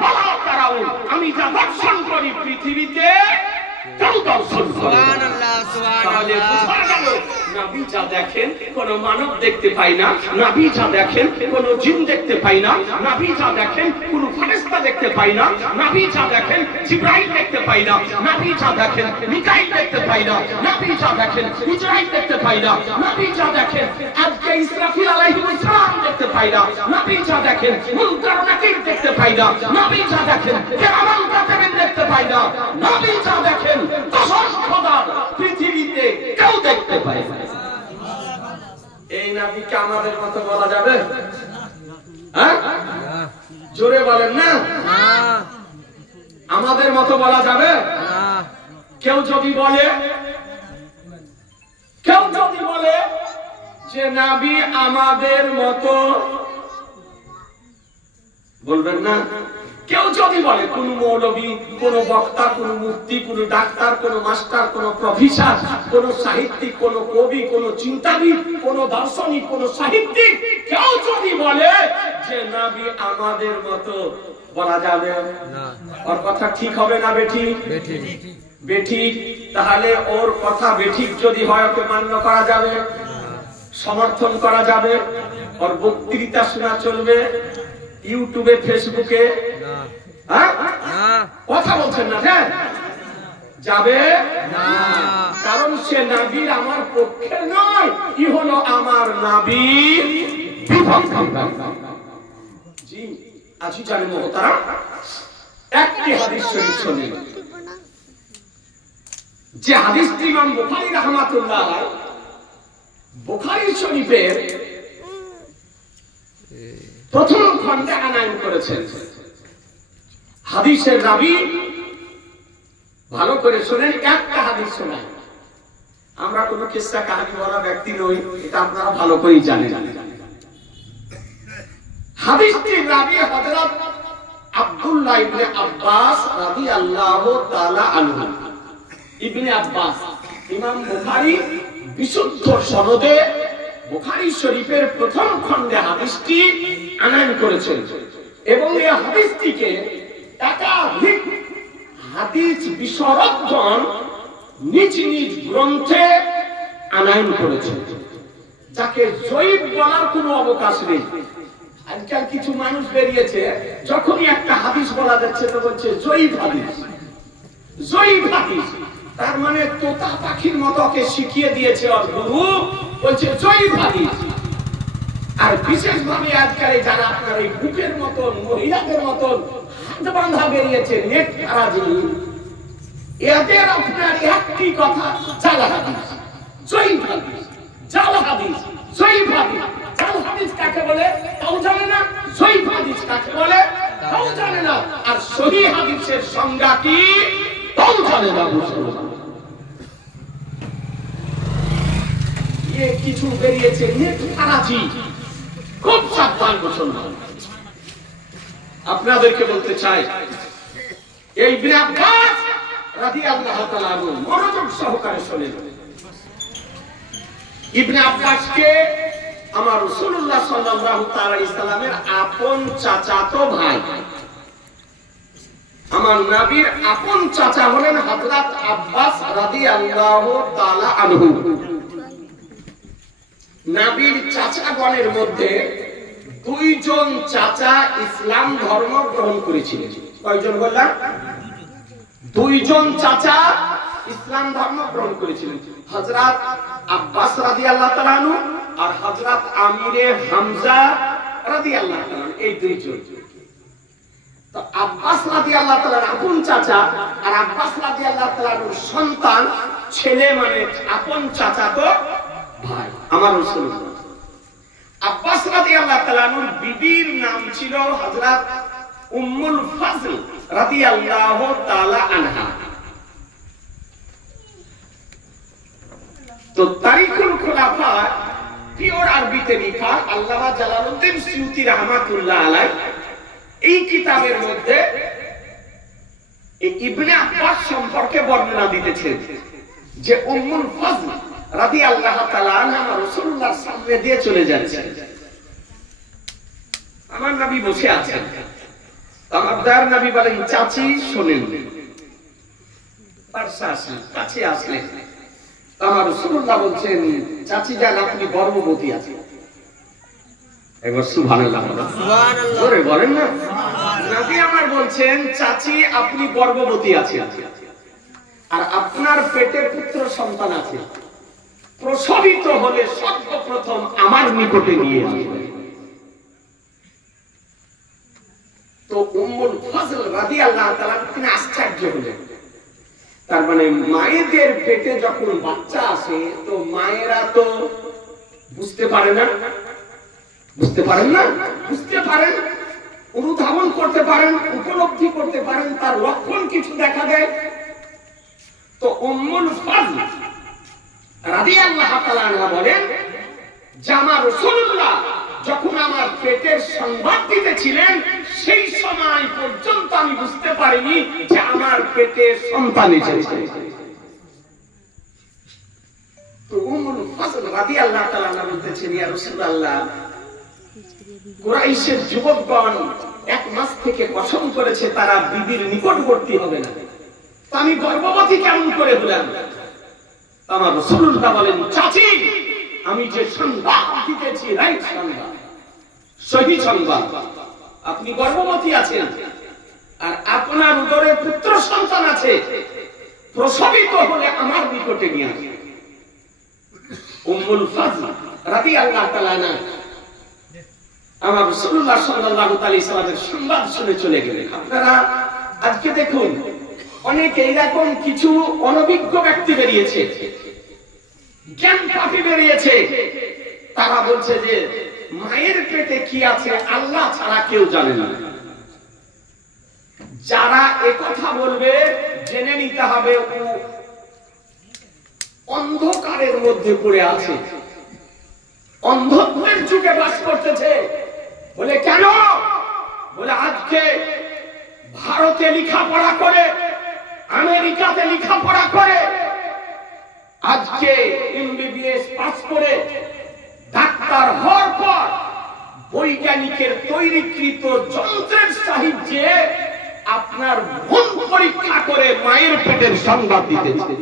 ওয়ালা তারাউন, আমি যা দর্শন করি পৃথিবীতে কেউ দর্শন করে না। সুবহানাল্লাহ, সুবহানাল্লাহ। নবী যা দেখেন কোন মানব দেখতে পায় না, নবী যা দেখেন কোন জিন দেখতে পায় না, নবী যা দেখেন কোন ফেরেশতা দেখতে পায় না, নবী যা দেখেন জিবরাইল দেখতে পায় না, নবী যা দেখেন মিকাইল দেখতে পায় না, নবী যা দেখেন ইসরাইল দেখতে পায় না, নবী যা দেখেন আজকে ইসরাফিল আলাইহিস সালাম দেখতে পায় না, নবী যা দেখেন মুনকার ও নাকির দেখতে পায় না, নবী যা দেখেন কিরামান কাতিবিন দেখতে পায় না, নবী যা দেখেন দশম খোদা পৃথিবীতে কেউ দেখতে পায় না। এই নবীকে আমাদের মতো বলা যাবে? হ্যাঁ, জোরে বলেন না। আমাদের মতো বলা যাবে? কেউ যদি বলে যে নবী আমাদের মতো, বলবেন না? কেউ যদি বলে, কোন মৌলবী, কোন বক্তা, কোন মুফতি, কোন ডাক্তার, কোন মাস্টার, কোন প্রফেসর, কোন সাহিত্যিক, কোন কবি, কোন চিন্তাবিদ, কোন দার্শনিক, কোন সাহিত্যিক, কেউ যদি বলে যে নবী আমাদের মতো, বলা যাবে না? ওর কথা ঠিক হবে না বেঠিক? বেঠিক। তাহলে ওর কথা বেঠিক যদি হয়, ওকে মান্য করা যাবে, সমর্থন করা যাবে, ওর বক্তৃতা শোনা চলবে ইউটিউবে, ফেসবুকে? কথা বলছেন না? হ্যাঁ, যাবে না। কারণ সে নবীর আমার পক্ষে নয়, কি হলো আমার নবীর বিপক্ষে। জি, আজি জানে মুহতারাম, একটি হাদিস শরীফ শুনুন, যে হাদিসটি ইমাম বুখারী রাহমাতুল্লাহ আলাইহি বুখারী শরীফের প্রথম খণ্ডে আনায়ন করেছেন। হাদিসের রাবী, ভালো করে শুনেন, একটা হাদিস শোনায়। আমরা কোনো কিসসা কাহিনী বলা ব্যক্তি নই, এটা আপনারা ভালো করেই জানেন। হাদিসটির রাবী হযরত আব্দুল্লাহ ইবনে আব্বাস রাদিয়াল্লাহু তাআলা আনহু। ইবনে আব্বাস, ইমাম বুখারী বিশুদ্ধ সনদে বুখারী শরীফের প্রথম খণ্ডে হাদিসটি আনয়ন করেছেন, এবং এই হাদিসটিকে একাধিক হাদিস বিশারদগণ নিজ নিজ গ্রন্থে আনয়ন করেছেন, যাকে জয়ীফ বলার কোনো অবকাশ নেই। আজকাল কিছু মানুষ বেরিয়েছে, যখনই একটা হাদিস বলা যাচ্ছে তো বলছে জয়ীফ হাদিস, জয়ীফ হাদিস। তার মানে তোতা পাখির মতো ওকে শিখিয়ে দিয়েছে ওর গুরু, বলছে জয়ীফ হাদিস। আর বিশেষভাবে আজকাল যারা আপনার এই বুকের মতন, মহিলাদের মতন হাত বাঁধা বেরিয়েছে, নেট খারাজি, এদের আপনার একটি কথা, জাল হাদিস, জয়ীফ হাদিস, জাল হাদিস, জয়ীফ হাদিস। জাল হাদিস কাকে বলে তাও জানে না, জয়ীফ হাদিস কাকে বলে তাও জানে না, আর সহিহ হাদিসের সংজ্ঞা কি তাও জানে না। কিছু বেরিয়েছে নেট খারাজি, খুব সাবধান মুসলমান। আপনাদেরকে বলতে চাই, এই ইবনে আব্বাস রাদিয়াল্লাহু তাআলা আনহু মনোযোগ সহকারে শুনেন। ইবনে আব্বাসকে আমার রাসূলুল্লাহ সাল্লাল্লাহু তাআলা আলাইহি সাল্লামের আপন চাচাতো ভাই, আমার নবীর আপন চাচা হলেন হযরত আব্বাস রাদিয়াল্লাহু তাআলা আনহু। নবীর চাচাগণের মধ্যে দুইজন চাচা ইসলাম ধর্ম গ্রহণ করেছিলেন। কয়জন বললাম? দুইজন চাচা ইসলাম ধর্ম গ্রহণ করেছিলেন, হযরত আব্বাস রাদিয়াল্লাহু তাআলা আনহু আর হযরত আমিরে হামজা রাদিয়াল্লাহু তাআলা, এই দুইজন। তো আব্বাস রাদিয়াল্লাহু তাআলার আপন চাচা আর আব্বাস রাদিয়াল্লাহু তাআলার সন্তান ছেলে, মানে আপন চাচা তো ভাই আমার রাসূলুল্লাহ। আব্বাস রাদিয়াল্লাহু তাআলার বিবির নাম ছিল হযরত উম্মুল ফাজল রাদিয়াল্লাহু তাআলা আনহা। তো তারিখুল খুলাফা পিওর আরবিতে লেখা, আল্লামা জালালউদ্দিন সুয়ুতী রাহমাতুল্লাহ আলাইহি এই কিতাবের মধ্যে ইবনে আব্বাস সম্পর্কে বর্ণনা দিতেছেন যে উম্মুল ফাজল রাদিয়াল্লাহু তাআলা আনহা রাসূলুল্লাহর সামনে দিয়ে চলে যাচ্ছেন। আমার নবী বসে আছেন, আমার দয়ার নবী বলেন, চাচি শোনেন। কাছে আসলেন, আমার রাসূলুল্লাহ বলছেন, চাচি যান, আপনি গর্ভবতী আছেন। একবার সুবহানাল্লাহ জোরে বলেন না। নবী আমার বলছেন, চাচি আপনি গর্ভবতী আছেন আর আপনার পেটে পুত্র সন্তান আছে, প্রসবিত হলে সর্বপ্রথম আমার নিকটে নিয়ে আসবেন। তো উম্মুল ফাজল রাদিয়াল্লাহু তাআলা তিনি আশ্চর্য হলেন। তার মানে মায়েদের পেটে যখন বাচ্চা আসে তো মায়েরা তো বুঝতে পারে না, বুঝতে পারেন না, বুঝতে পারেন, অনুধাবন করতে পারেন, উপলব্ধি করতে পারেন, তার লক্ষণ কিছু দেখা দেয়। তো উম্মুল ফাজল রাদিয়াল্লাহু তাআলা বলেন যে আমার রাসূলুল্লাহ যখন আমার পেটের সংবাদ দিতেছিলেন সেই সময় পর্যন্ত আমি বুঝতে পারিনি যে আমার পেটে সন্তান এসেছে। তো উম্মুল ফাজল রাদিয়াল্লাহু তাআলা বলতেছেন, ইয়া রাসূলুল্লাহ, কুরাইশের যুবকগণ এক মাস থেকে কসম করেছে তারা বিবির নিকটবর্তী হবে না, তো আমি গর্ভবতী কেমন করে হলাম? আমার রাসূলুল্লাহ বলেন, চাচি আমি যে সংবাদ দিতেছি রাইট সংবাদ, সহি সংবাদ, আপনি গর্ভবতী আছেন আর আপনার উদরে পুত্র সন্তান আছে, প্রসবিত হলে আমার নিকটে নিয়ে আসবেন। উম্মুল ফাজল রাদিয়াল্লাহু তাআলা আনহা আমার রাসূলুল্লাহ সাল্লাল্লাহু আলাইহি ওয়াসাল্লামের সংবাদ শুনে চলে গেলেন। আপনারা আজকে দেখুন, অনেক এইরকম কিছু অনভিজ্ঞ ব্যক্তি বেরিয়েছে, জ্ঞান পাপী বেরিয়েছে, তারা বলছে যে মায়ের পেটে কি আছে আল্লাহ ছাড়া কেউ জানে না। যারা একথা বলবে জেনে নিতে হবে ও অন্ধকারের মধ্যে পড়ে আছে, অন্ধত্বের যুগে বাস করতেছে। বলে কেন? বলে আজকে ভারতে লেখাপড়া করে, আমেরিকাতে লেখাপড়া করে, আজকে এমবিবিএস পাস করে ডাক্তার হওয়ার পর বৈজ্ঞানিকের তৈরিকৃত যন্ত্রের সাহায্যে আপনার ভ্রূণ পরীক্ষা করে মায়ের পেটের সংবাদ দিতেছে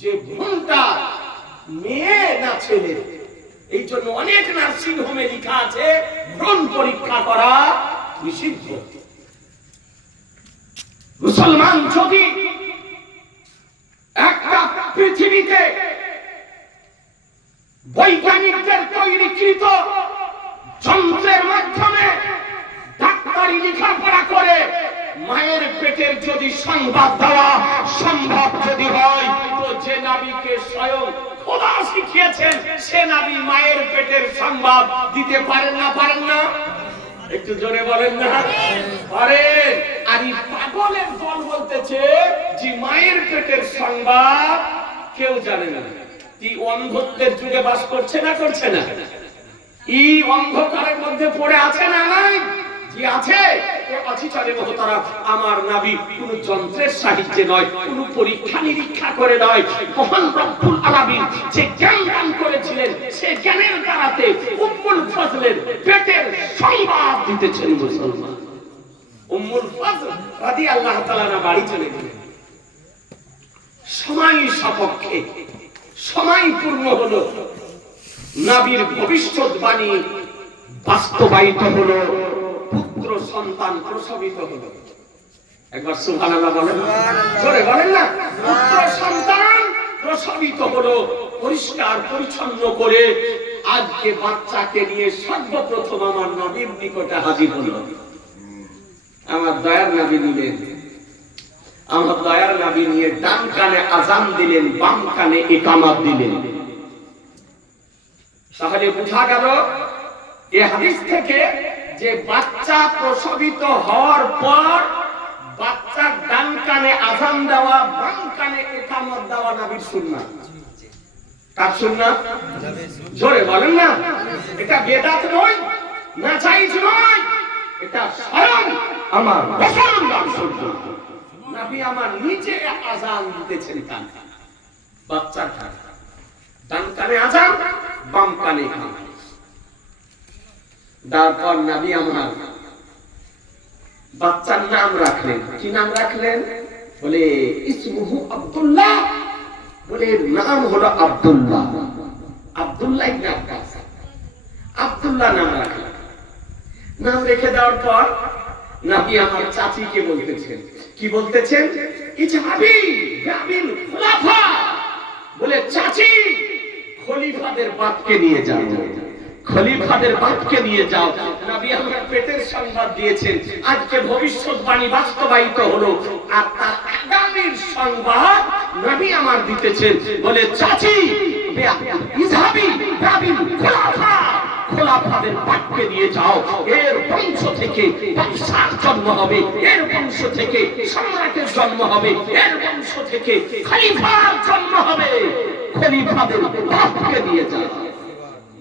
যে ভ্রূণটা মেয়ে না ছেলে। এই জন্য অনেক নার্সিং হোমে লেখা আছে ভ্রূণ পরীক্ষা করা নিষিদ্ধ। মুসলমান যদি একটা পৃথিবীতে বৈজ্ঞানিকদের তৈরিকৃত যন্ত্রের মাধ্যমে ডাক্তারি লেখাপড়া করে মায়ের পেটের যদি সংবাদ দেওয়া সম্ভব যদি হয়, তো যে নবীকে স্বয়ং খোদা শিখিয়েছেন সে নবী মায়ের পেটের সংবাদ দিতে পারেন না? পারেন না? একটু জোরে বলেন না। পারেন। আর এই পাগলের দল বলতেছে যে মায়ের পেটের সংবাদ কেউ জানে না। এই অন্ধত্বের যুগে বাস করছে না করছে না? এই অন্ধকারের মধ্যে পড়ে আছে না নাই? যে আছে আমার নবী কোন যন্ত্রের সাহায্যে নয়, কোন পরীক্ষা নিরীক্ষা করে নয়, মহান রব্বুল আলামিন যে জ্ঞান দান করেছিলেন সে জ্ঞানের দ্বারাতে উম্মুল ফাজলের পেটের সংবাদ দিতেছেন মুসলমান। উম্মুল ফাজল রাদিয়াল্লাহু তাআলা বাড়ি চলে গেলেন। সময় সাপেক্ষে সময় পূর্ণ হলো, নবীর ভবিষ্যৎবাণী বাস্তবায়িত হলো, পুত্র সন্তান প্রসবিত হলো। একবার সুবহানাল্লাহ বলেন, জোরে বলেন না। পুত্র সন্তান প্রসবিত হলো, পরিষ্কার পরিচ্ছন্ন করে আজকে বাচ্চাকে নিয়ে সর্বপ্রথম আমার নবীর নিকটে হাজির হলো। আমার দয়ার নবী নিলেন, আমার দয়ার নবী নিয়ে ডান কানে আযান দিলেন, বাম কানে ইকামত দিলেন। তাহলে বোঝা গেল এই হাদিস থেকে যে বাচ্চা প্রসবিত হওয়ার পর বাচ্চার ডান কানে আযান দেওয়া, বাম কানে ইকামত দেওয়া নবীর সুন্নাত। কার সুন্নাত? জোরে বলেন না। এটা বিদআত নয়, না জায়েজ নয়, এটা স্বয়ং আমার রাসূলুল্লাহর সুন্নাত। নবী আমার নিচে আযান দিতেছেন কান, বাচ্চার কানে ডান কানে আযান, বাম কানে ইকামত। তারপর নবী আমার বাচ্চার নাম রাখলেন। কি নাম রাখলেন? বলে ইসমুহু আব্দুল্লাহ, বলে নাম হলো আব্দুল্লাহ, আব্দুল্লাহ ইবনে আব্বাস, আব্দুল্লাহ নাম রাখলেন। নাম রেখে দেওয়ার পর নবী আমার চাচিকে বলতেছেন, কি বলতেছেন? ইজহাবি বিল খুলাফা, বলে চাচি খলিফাদের বাপকে নিয়ে যাও, খলিফাদের বাপকে নিয়ে যাও। নবী আমার পেটের সংবাদ দিয়েছেন, আজকে ভবিষ্যৎবাণী বাস্তবায়িত হলো, আর তার আগামীর সংবাদ নবী আমার দিতেছেন। বলে চাচি ইজহাবি বিল খুলাফা, খলিফাদের বাপকে নিয়ে যাও, এর বংশ থেকে বাদশার জন্ম হবে, এর বংশ থেকে সম্রাটের জন্ম হবে, এর বংশ থেকে খলিফার জন্ম হবে, খলিফাদের বাপকে নিয়ে যাও।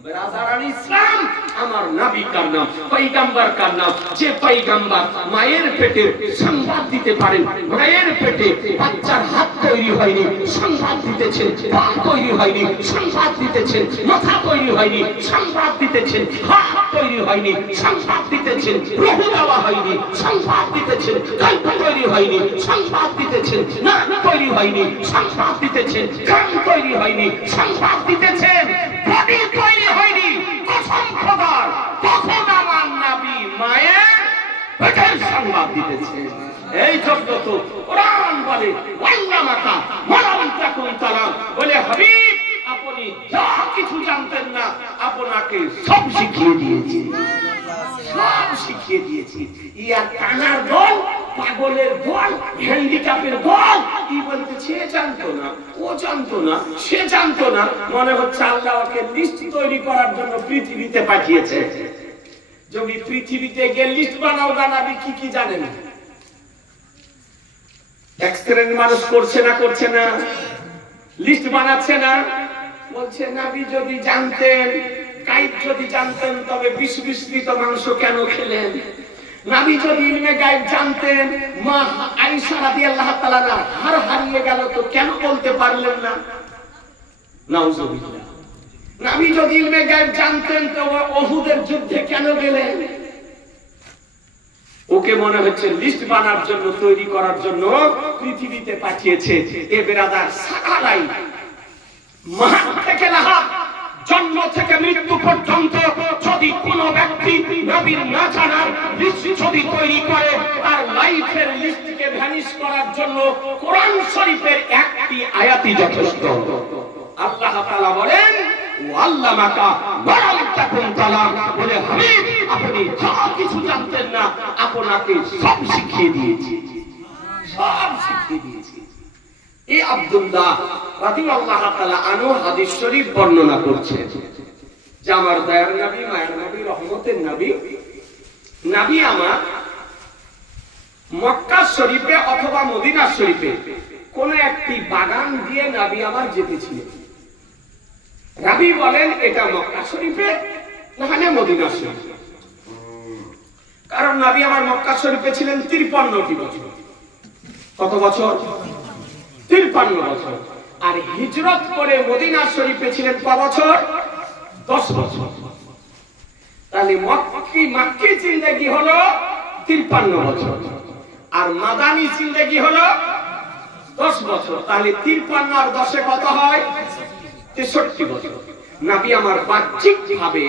ব্রাদারান ইসলাম, আমার নবী কার নাম, পয়গম্বর কার নাম, যে পয়গম্বর মায়ের পেটে সংবাদ দিতে পারেন, মায়ের পেটে বাচ্চার হাত তৈরি হয়নি সংবাদ দিতেছেন, পা তৈরি হয়নি সংবাদ দিতেছেন, মাথা তৈরি হয়নি সংবাদ দিতেছেন, হাত তৈরি হয়নি সংবাদ দিতেছেন, রূহ দেওয়া হয়নি সংবাদ দিতেছেন, কল্প তৈরি হয়নি সংবাদ দিতেছেন, নাক তৈরি হয়নি সংবাদ দিতেছেন, কান তৈরি হয়নি সংবাদ দিতেছেন, বডি তৈরি হয়নি কসম খোদার, তখন আমার নবী মায়ের পেটের সংবাদ দিতেছেন। এই জন্য তো কোরআন বলে ওয়াল্লামাকা মালাম তাকুন তারা, বলে হাবিব আপনি যা কিছু জানতেন না আপনাকে সব শিখিয়ে দিয়েছি, সব শিখিয়ে দিয়েছি। ইয়ার কানার দল, পাগলের দল, হ্যান্ডিক্যাপের দল কি বলতেছে জানতো না, ও জানতো না, সে জানতো না। মনে হচ্ছে আল্লাহ ওকে লিস্ট তৈরি করার জন্য পৃথিবীতে পাঠিয়েছে। যদি পৃথিবীতে গিয়ে লিস্ট বানাও গানাবি কি কি জানে না, এক শ্রেণীর মানুষ করছে না, করছে না, লিস্ট বানাচ্ছে না। বলছে নবী যদি জানতেন, গায়েব যদি জানতেন, তবে বিষ-মিশ্রিত মাংস কেন খেলেন? নবী যদি ইলমে গায়েব জানতেন, মা আয়েশা রাদিয়াল্লাহু তাআলা হার হারিয়ে গেল তো কেন বলতে পারলেন না? নাউজুবিল্লাহ। নবী যদি ইলমে গায়েব জানতেন তো উহুদের যুদ্ধে কেন গেলেন? ওকে মনে হচ্ছে লিস্ট বানার জন্য, তৈরি করার জন্য পৃথিবীতে পাঠিয়েছে। এ বেরাদার সাকালাই মাহাত থেকে লাহাত, জন্ম থেকে মৃত্যু পর্যন্ত যদি কোনো ব্যক্তি নবীর না জানার লিস্ট যদি তৈরি করে, তার লাইফের লিস্টকে ভ্যানিশ করার জন্য কোরআন শরীফের একটি আয়াতই যথেষ্ট। আল্লাহ তাআলা বলেন ওয়াল্লামাকা মালাম তাকুন তাআলা, বলে হাবিব আপনি যা কিছু জানতেন না আপনাকে সব শিখিয়ে দিয়েছি, সব শিখিয়ে দিয়েছি। এই আব্দুল্লাহ রাদিয়াল্লাহু তাআলা আনহু হাদিস শরীফ বর্ণনা করছেন যে আমার দয়ার নবী, মায়ের নবী, রহমতের নবী, নবী আমার মক্কা শরীফে অথবা মদিনা শরীফে কোন একটি বাগান দিয়ে নবী আমার যেতেছিলেন। নবী বলেন এটা মক্কা শরীফে নাহলে মদিনা শরীফে, কারণ নবী আমার মক্কা শরীফে ছিলেন 53টি বছর। কত বছর? 53 বছর। আর হিজরত করে মদিনা শরীফে ছিলেন কত বছর? 10 বছর। তাহলে মক্কি জিন্দেগি হলো 53 বছর, আর মাদানী জিন্দেগি হলো 10 বছর। তাহলে 53 আর 10 কত হয়? 63 বছর। নবী আমার বাহ্যিক ভাবে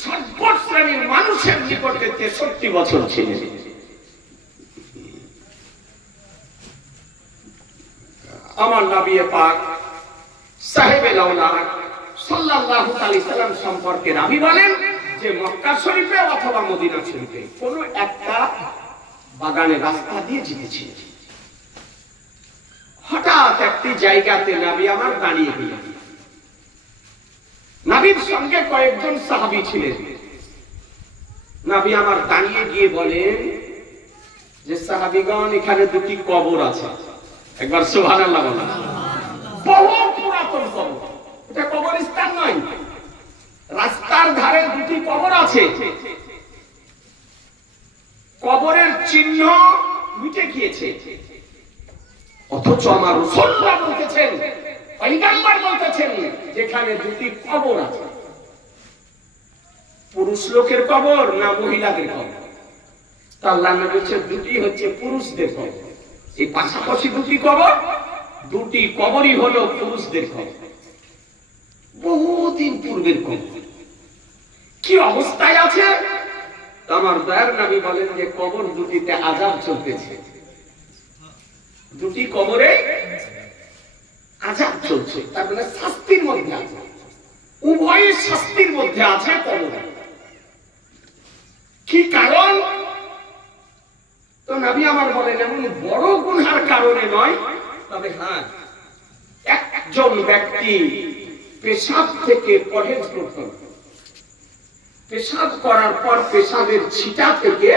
সর্বশ্রেণীর মানুষের নিকটে 63 বছর ছিলেন। আমার নবী পাক সাহেবে লাউলাক সাল্লাল্লাহু আলাইহি সাল্লাম সম্পর্কে নবী বলেন যে মক্কা শরীফে অথবা মদিনা শরীফে কোন একটা বাগানে রাস্তা দিয়ে যেতেছিলেন। হঠাৎ একটি জায়গাতে নবী আমার দাঁড়িয়ে গেলেন। নবীর সঙ্গে কয়েকজন সাহাবী ছিলেন। নবী আমার দাঁড়িয়ে গিয়ে বলেন যে সাহাবীগণ, এখানে দুটি কবর আছে। একবার সুবহানাল্লাহ বলেন। বহু পুরাতন কবর, এটা কবরস্থান নয়, রাস্তার ধারে দুটি কবর আছে। কবরের চিহ্ন মিটে গিয়েছে, অথচ আমার রাসূলুল্লাহ বলতেছেন, পয়গম্বর বলতেছেন, যেখানে দুটি কবর আছে। পুরুষ লোকের কবর না মহিলাদের কবর? তা আল্লাহ নবী বলেছেন দুটি হচ্ছে পুরুষদের কবর। এই পাশাপাশি দুটি কবর, দুটি কবরই হলো পুরুষদের কবর, বহুদিন পূর্বের কবর। কি অবস্থায় আছে? আমার দয়ার নবী বলেন যে কবর দুটিতে আযাব চলতেছে, দুটি কবরে আযাব চলছে, তার মানে শাস্তির মধ্যে আছে, উভয় শাস্তির মধ্যে আছে কবরে। কি কারণ? তো নবী আমার বলেন এমন বড় গুনার কারণে নয়, তবে হ্যাঁ, একজন ব্যক্তি পেশাব থেকে পরহেজ করত, পেশাব করার পর পেশাবের ছিটা থেকে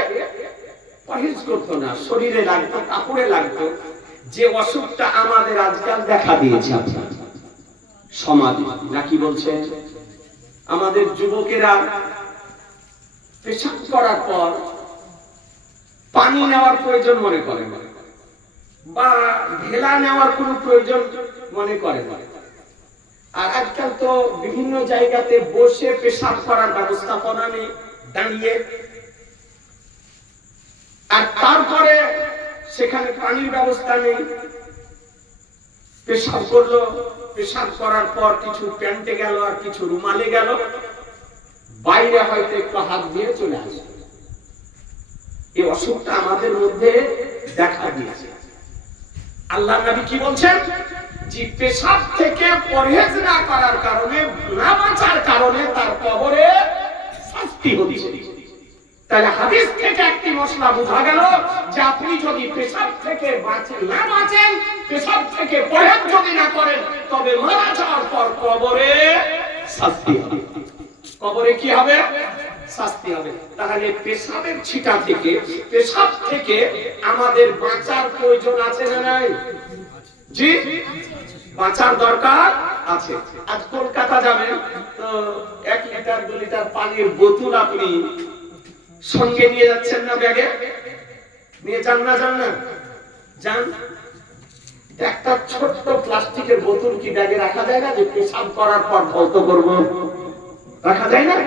পরহেজ করত না, শরীরে লাগতো, কাপড়ে লাগতো। যে অসুখটা আমাদের আজকাল দেখা দিয়েছে সমাজে, নাকি বলছে আমাদের যুবকেরা পেশাব করার পর পানি নেওয়ার প্রয়োজন মনে করে বা ঢেলা নেওয়ার কোনো প্রয়োজন মনে করে না। আর আজকাল তো বিভিন্ন জায়গাতে বসে পেশাব করার ব্যবস্থাপনা নেই, দাঁড়িয়ে, আর তারপরে সেখানে পানির ব্যবস্থা নেই। পেশাব করলো, পেশাব করার পর কিছু প্যান্টে গেল আর কিছু রুমালে গেল, বাইরে হয়তো একটু হাত দিয়ে চলে আসে। এই অসুখটা আমাদের মধ্যে দেখা দিয়েছে। আল্লাহ নবী কি বলছেন? যে পেশাব থেকে পরহেজ না করার কারণে, না বাঁচার কারণে তার কবরে শাস্তি হচ্ছে। তাহলে হাদিস থেকে একটি মশলা বোঝা গেল যে আপনি যদি পেশাব থেকে না বাঁচেন, পেশাব থেকে পরহেজ যদি না করেন, তবে মারা যাওয়ার পর কবরে শাস্তি হবে। কবরে কি হবে? শাস্তি হবে। তাহলে পেশাবের ছিটা থেকে, পেশাব থেকে আমাদের বাঁচার প্রয়োজন আছে না নাই? জি, বাঁচার দরকার আছে। আজ কলকাতা যাবেন তো 1 লিটার 2 লিটার পানির বোতল আপনি সঙ্গে নিয়ে যাচ্ছেন না? ব্যাগে নিয়ে যান না? যান না? যান। একটা ছোট্ট প্লাস্টিকের বোতল কি ব্যাগে রাখা যায় না? যে পেশাব করার পর ধৌত করবো, রাখা যায় না?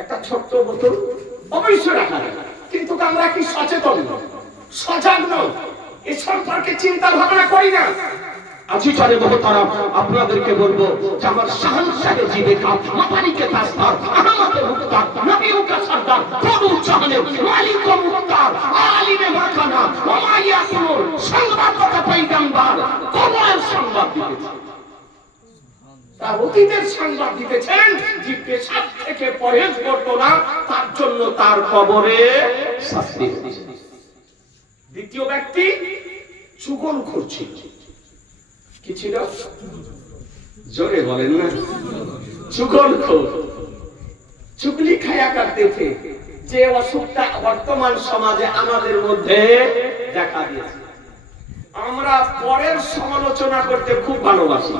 একটা ছোট্ট বোতল অবশ্যই রাখা যায়, কিন্তু আমরা কি সচেতন, সজাগ নই, এ সম্পর্কে চিন্তা ভাবনা করি না। আজি চলে মহতারাম, আপনাদেরকে বলবো যে আমার শাহনশাহে জি দেখা, মাপানিকে তাসদার, আহমদে মুক্তার, নবীও কা সরদার, তরু জাহানে মালিক ও মুক্তার, আলিমে মাখানা, ওমাইয়া কুনুর, সংবাদদাতা পয়গম্বর কবরের সংবাদ দিতেছেন। তার অতীতের সংবাদ দিতেছেন যে পেশাব থেকে পরহেজ করতো না, তার জন্য তার কবরে শাস্তি হচ্ছে। দ্বিতীয় ব্যক্তি চুগলখোর ছিল। কি ছিল? জোরে বলেন না। চুগলখোর, চুগলি খায়া করতে থে। যে অসুখটা বর্তমান সমাজে আমাদের মধ্যে দেখা দিয়েছে। আমরা পরের সমালোচনা করতে খুব ভালোবাসি।